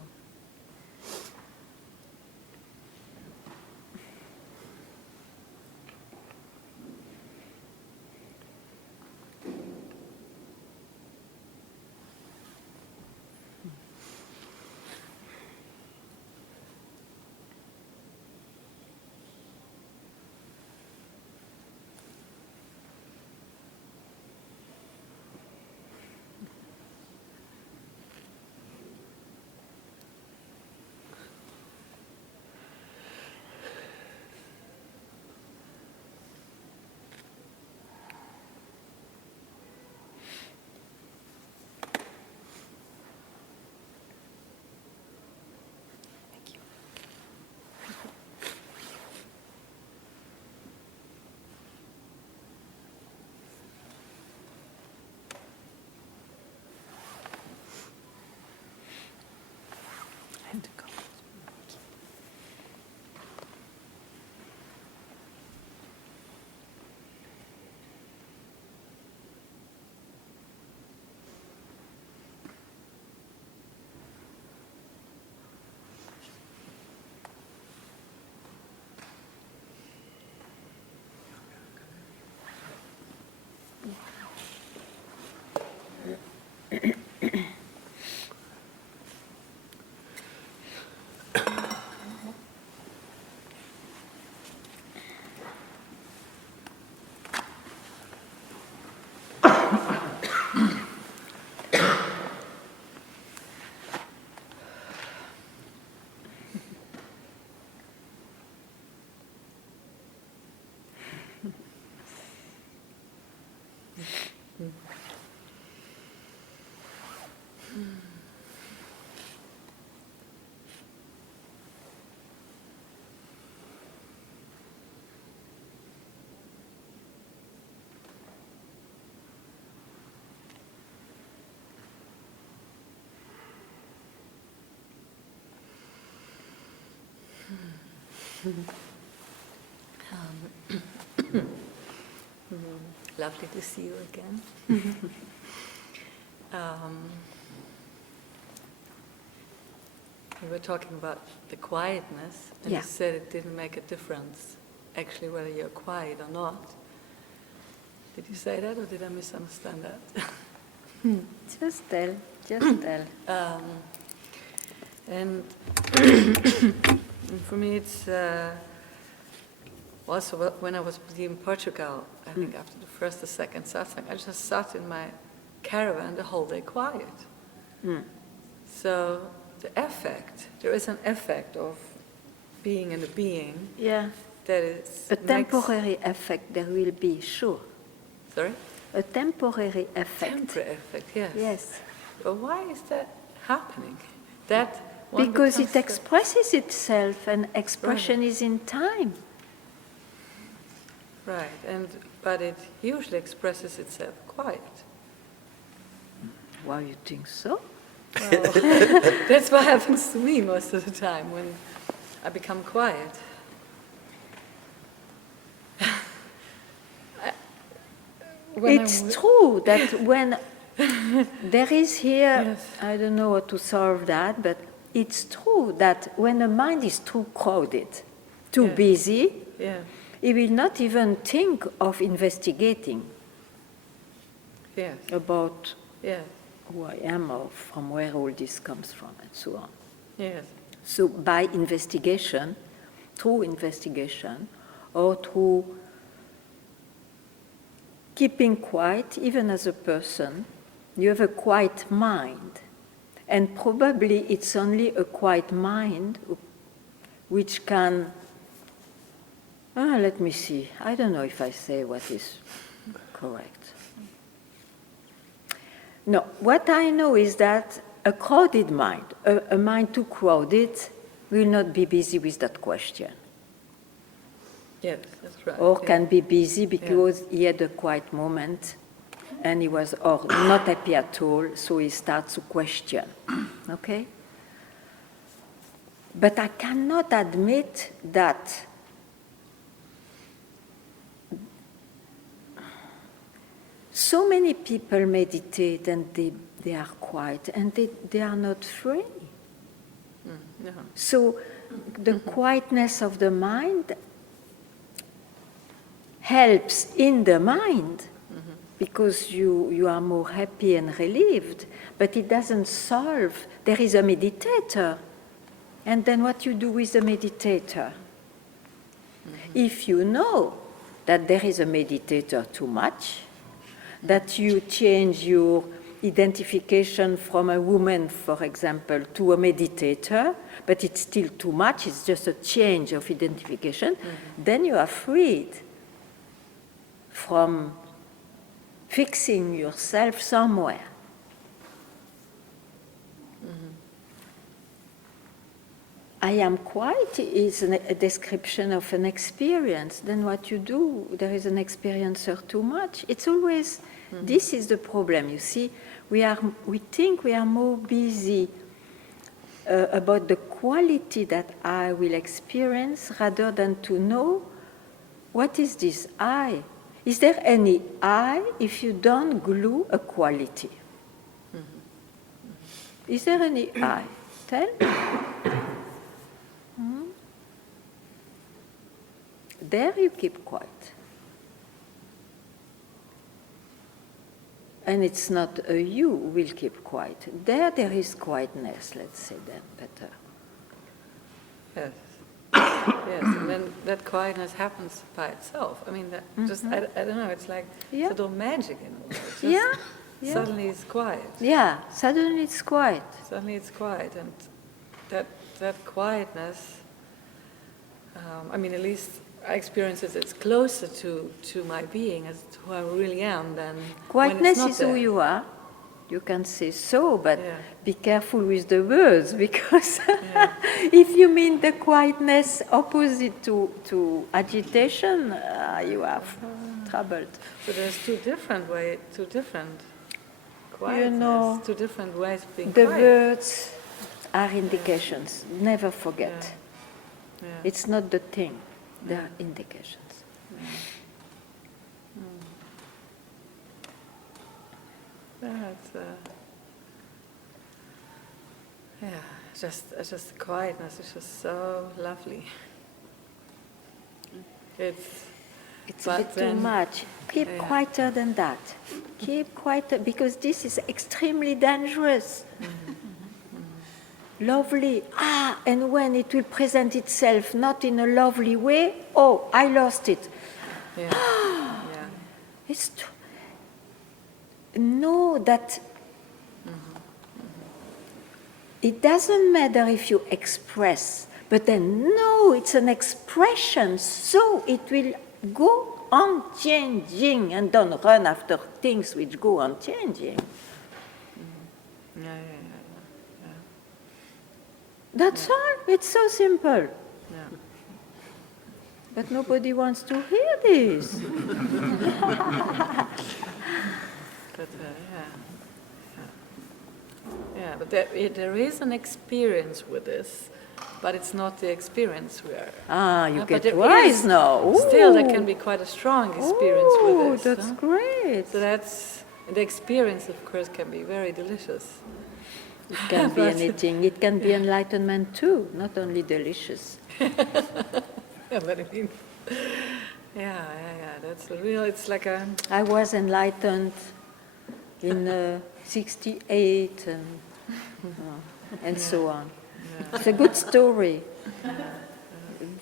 Lovely to see you again. We were talking about the quietness, and Yeah. you said it didn't make a difference, actually, whether you're quiet or not. Did you say that, or did I misunderstand that? Just tell. And for me, it's Also, when I was in Portugal, I think after the first or second satsang, I just sat in my caravan the whole day quiet. So there is an effect of being in a being. Yeah. That is A temporary effect there will be, sure. Sorry? A temporary effect. Temporary effect, yes. Yes. But why is that happening? That Because it expresses itself, and expression is in time. Right, but it usually expresses itself quiet. Why you think so? Well, that's what happens to me most of the time when I become quiet. It's true that when there is here, I don't know how to solve that, but it's true that when the mind is too crowded, too busy, it will not even think of investigating about who I am or from where all this comes from and so on. Yes. So by investigation, through investigation, or through keeping quiet, even as a person, you have a quiet mind. And probably it's only a quiet mind which can, let me see, I don't know if I say what is correct. No, what I know is that a crowded mind, a mind too crowded, will not be busy with that question. Yes, that's right. Or can be busy because he had a quiet moment and he was not happy at all, so he starts to question. Okay? But I cannot admit that so many people meditate and they are quiet and they are not free. No. So the quietness of the mind helps in the mind because you are more happy and relieved, but it doesn't solve. There is a meditator, and then what you do with the meditator? If you know that there is a meditator too much, that you change your identification from a woman, for example, to a meditator, but it's still too much, it's just a change of identification, then you are freed from fixing yourself somewhere. I am quiet is a description of an experience. Then what you do, there is an experiencer too much. It's always, this is the problem, you see. We think we are more busy about the quality that I will experience rather than to know what is this I. Is there any I if you don't glue a quality? Is there any I? Tell me. There you keep quiet. And it's not a you who will keep quiet. There is quietness, let's say that better. Yes. Yes, and then that quietness happens by itself. I mean, that just, I don't know, it's like sort of magic in a way. Suddenly it's quiet. Yeah, suddenly it's quiet. Suddenly it's quiet, and that quietness, I mean, at least I experience it, it's closer to my being, as to who I really am, than quietness when it's not is there. who you are. You can say so, but be careful with the words, because if you mean the quietness opposite to agitation, you are troubled. So there's two different quietness, You know, two different ways of being the quiet. words are indications. Never forget. Yeah. It's not the thing. They are indications. Just the quietness is just so lovely. It's a bit too much. Keep quieter than that. Keep quieter, because this is extremely dangerous. lovely, and when it will present itself not in a lovely way, oh, I lost it. Yeah. Yeah. It's know that it doesn't matter if you express, but then no, it's an expression, so it will go on changing, and don't run after things which go on changing. Yeah. That's all. It's so simple. Yeah. But nobody wants to hear this. But yeah, but there is an experience with this, but it's not the experience we are. You but get there wise is- now. Still, there Ooh. can be quite a strong experience with this. That's great. So the experience, of course, can be very delicious. It can be anything. It can be enlightenment too, not only delicious. Yeah, but I mean, yeah. That's a real. It's like a. I was enlightened in 68 and so on. Yeah. It's a good story.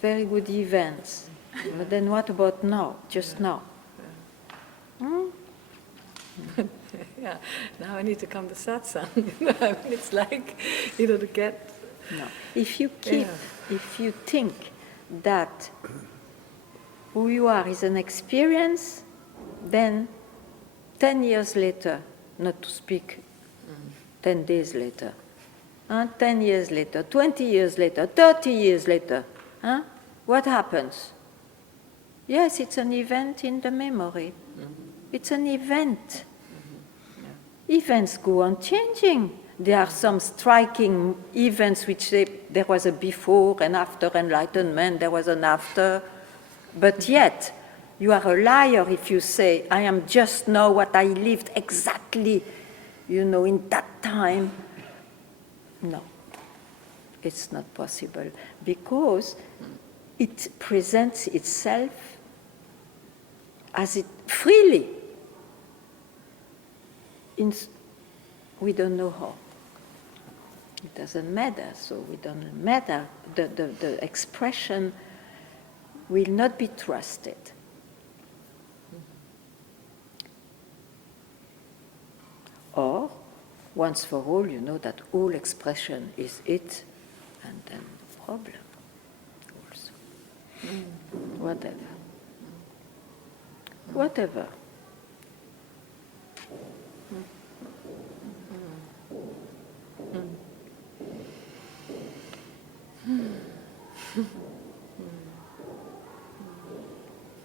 Very good events. But then what about now? Just now? Yeah. Now I need to come to Satsang. I mean, it's like, to get. No. If you think that who you are is an experience, then 10 years later, not to speak 10 days later, 10 years later, 20 years later, 30 years later, what happens? Yes, it's an event in the memory. It's an event. Events go on changing. There are some striking events which say there was a before and after enlightenment, there was an after. But yet, you are a liar if you say, I am just now what I lived exactly, in that time. No, it's not possible because it presents itself as it freely. We don't know how. It doesn't matter, so we don't matter. The expression will not be trusted. Or, once for all, you know that all expression is it, and then the problem also. Whatever.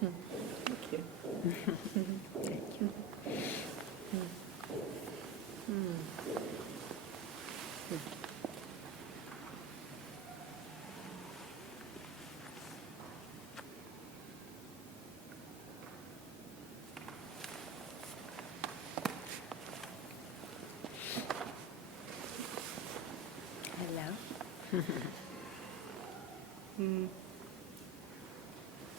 Thank you. Thank you. Hello.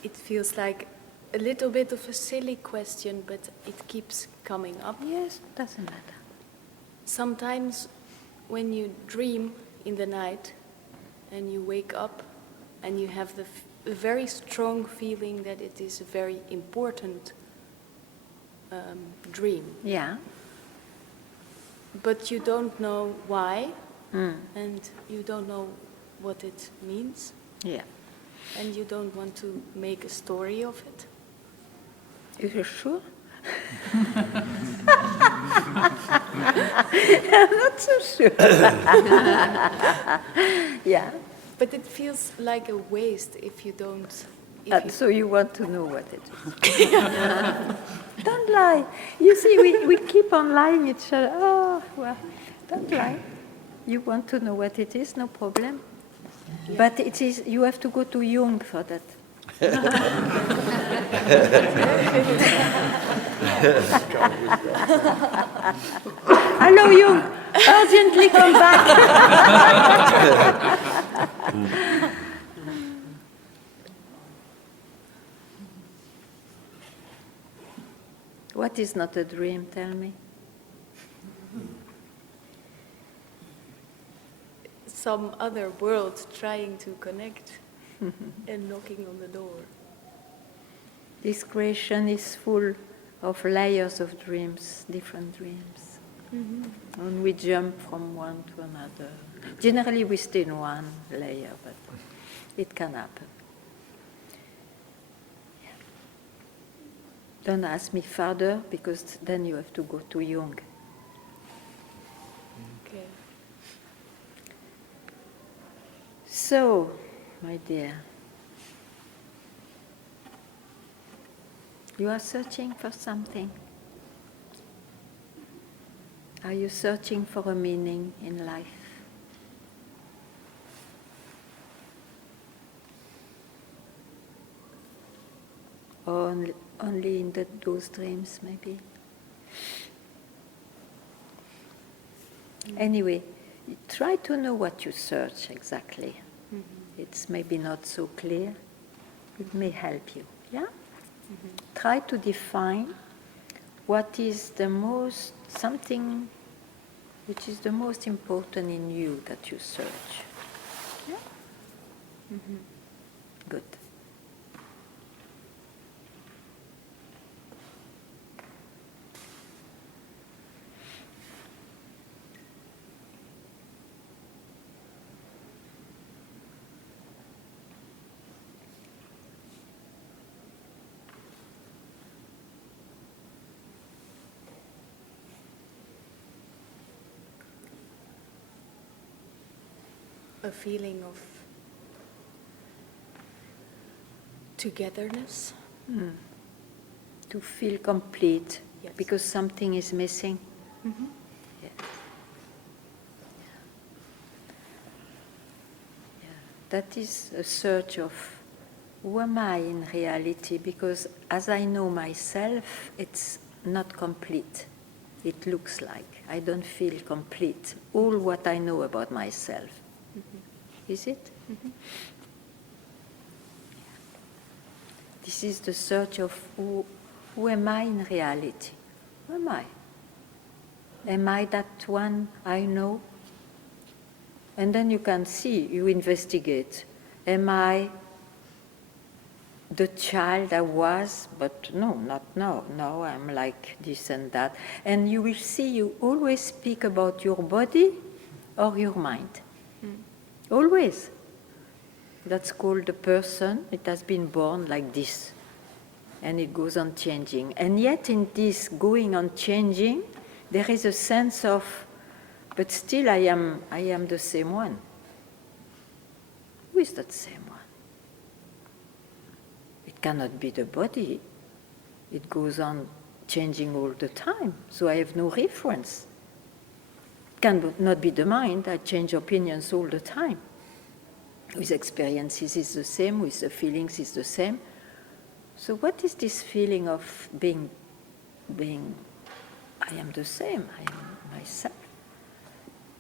It feels like a little bit of a silly question, but it keeps coming up. Yes, doesn't matter. Sometimes when you dream in the night and you wake up and you have a very strong feeling that it is a very important dream. Yeah. But you don't know why, and you don't know what it means. Yeah. And you don't want to make a story of it. You're sure? I'm not so sure. Yeah. But it feels like a waste if you don't. So you want to know what it is. Don't lie. You see, we keep on lying each other. Oh, well, don't lie. You want to know what it is, no problem. Yeah. But it is. You have to go to Jung for that. Hello, Jung. Urgently come back. What is not a dream? Tell me. some other world trying to connect and knocking on the door. This creation is full of layers of dreams, different dreams. And we jump from one to another. Generally we stay in one layer, but it can happen. Yeah. Don't ask me further, because then you have to go to Jung. Okay. So, my dear, you are searching for something. Are you searching for a meaning in life? Or only in those dreams, maybe? Anyway, try to know what you search exactly. It's maybe not so clear. It may help you, yeah? Try to define what is the most, something which is the most important in you that you search. Yeah? Good. A feeling of togetherness. To feel complete, Yes. because something is missing. Yeah. That is a search of who am I in reality, because as I know myself, it's not complete. It looks like I don't feel complete. All what I know about myself. Is it? This is the search of who am I in reality? Who am I? Am I that one I know? And then you can see, you investigate. Am I the child I was? But no, not now. Now I'm like this and that. And you will see, you always speak about your body or your mind. Always. That's called the person. It has been born like this. And it goes on changing. And yet in this going on changing, there is a sense of, but still I am the same one. Who is that same one? It cannot be the body. It goes on changing all the time. So I have no reference. It cannot be the mind. I change opinions all the time. With experiences is the same, with the feelings is the same. So what is this feeling of being, I am the same, I am myself?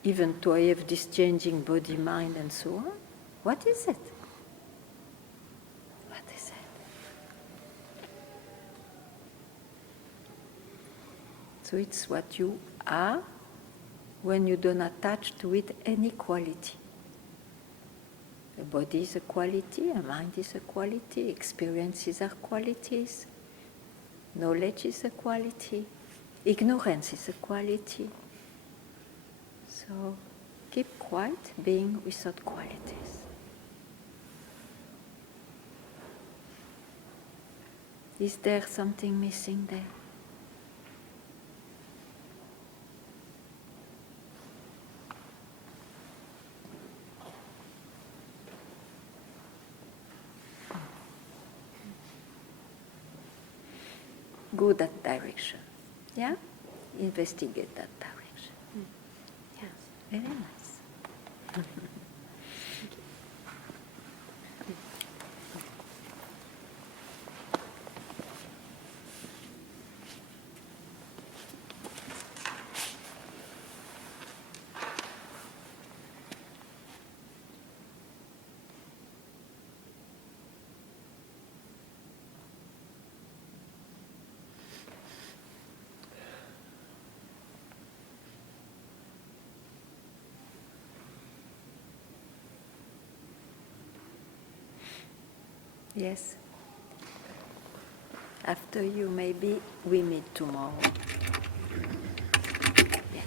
Even though I have this changing body, mind, and so on. What is it? What is it? So it's what you are when you don't attach to it any quality. A body is a quality, a mind is a quality, experiences are qualities, knowledge is a quality, ignorance is a quality. So keep quiet, being without qualities. Is there something missing there? Go that direction. Yeah? Investigate that direction. Yes, very nice. Yes. After you, maybe we meet tomorrow. Yeah.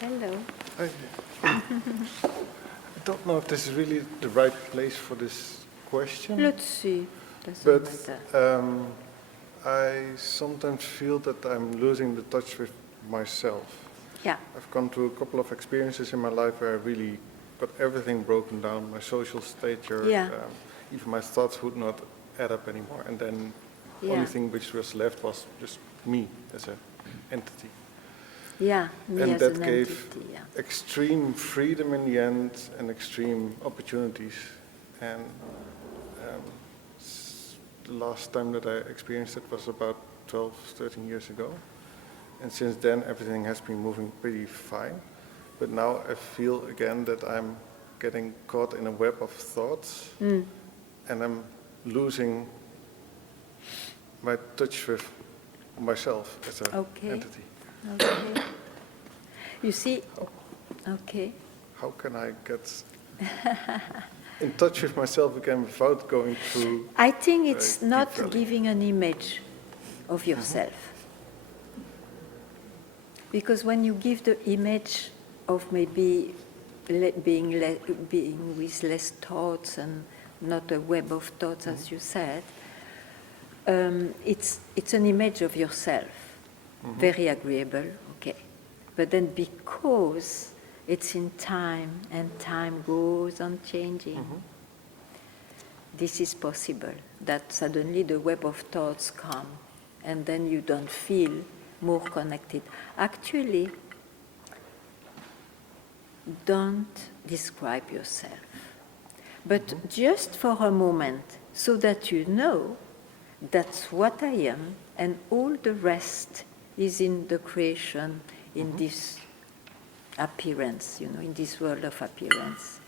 Hello. Hi. I don't know if this is really the right place for this question. Let's see. Doesn't But matter. I sometimes feel that I'm losing the touch with myself. Yeah. I've gone through a couple of experiences in my life where I really got everything broken down, my social stature, Yeah. even my thoughts would not add up anymore. And then the Yeah. only thing which was left was just me as an entity. Yeah, me And as that an gave entity, yeah. extreme freedom in the end and extreme opportunities. And the last time that I experienced it was about 12, 13 years ago. And since then, everything has been moving pretty fine. But now I feel again that I'm getting caught in a web of thoughts, and I'm losing my touch with myself as an entity. Okay. You see, okay. How can I get in touch with myself again without going through? I think it's deep not valley? giving an image of yourself. Because when you give the image of maybe being with less thoughts and not a web of thoughts, as you said, it's an image of yourself, very agreeable, okay. But then because it's in time and time goes on changing, this is possible, that suddenly the web of thoughts come and then you don't feel more connected. Actually, don't describe yourself, but just for a moment, so that you know that's what I am, and all the rest is in the creation, in this appearance, in this world of appearance.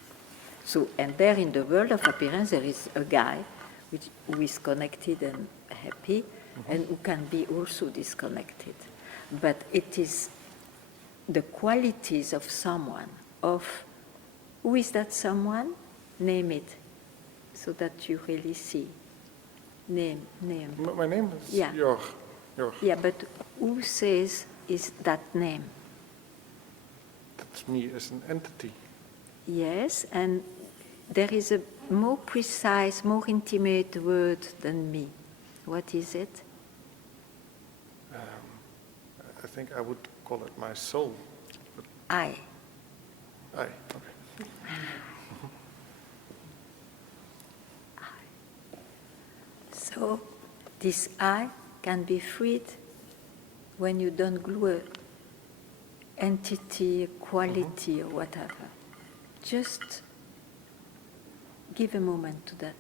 So, and there in the world of appearance, there is a guy who is connected and happy, and who can be also disconnected. But it is the qualities of someone, of who is that someone? Name it, so that you really see. Name. My name is Jorg. Yeah, but who says is that name? That's me as an entity. Yes, and there is a more precise, more intimate word than me. What is it? I think I would call it my soul. I. Okay. So this I can be freed when you don't glue an entity, a quality, or whatever. Just give a moment to that.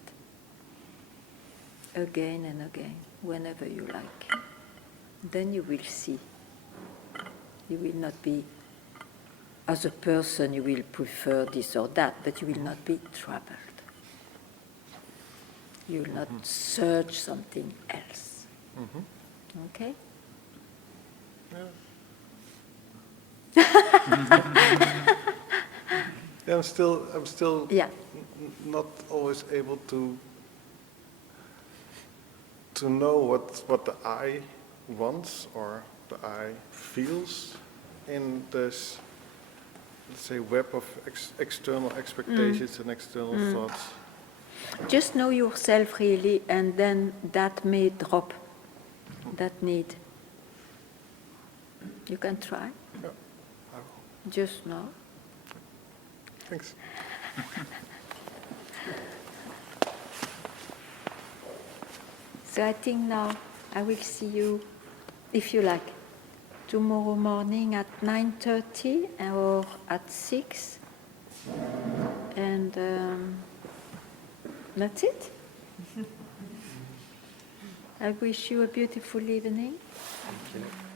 Again and again, whenever you like. Then you will see. You will not be, as a person, you will prefer this or that, but you will not be troubled. You will not search something else. Okay? Yeah, I'm still yeah. Not always able to know what the I wants or the I feels in this, let's say, web of external expectations and external thoughts. Just know yourself really, and then that may drop, that need. You can try. Yeah, I will. Just know. Thanks. So I think now I will see you, if you like, tomorrow morning at 9:30 or at 6. And that's it. I wish you a beautiful evening. Thank you.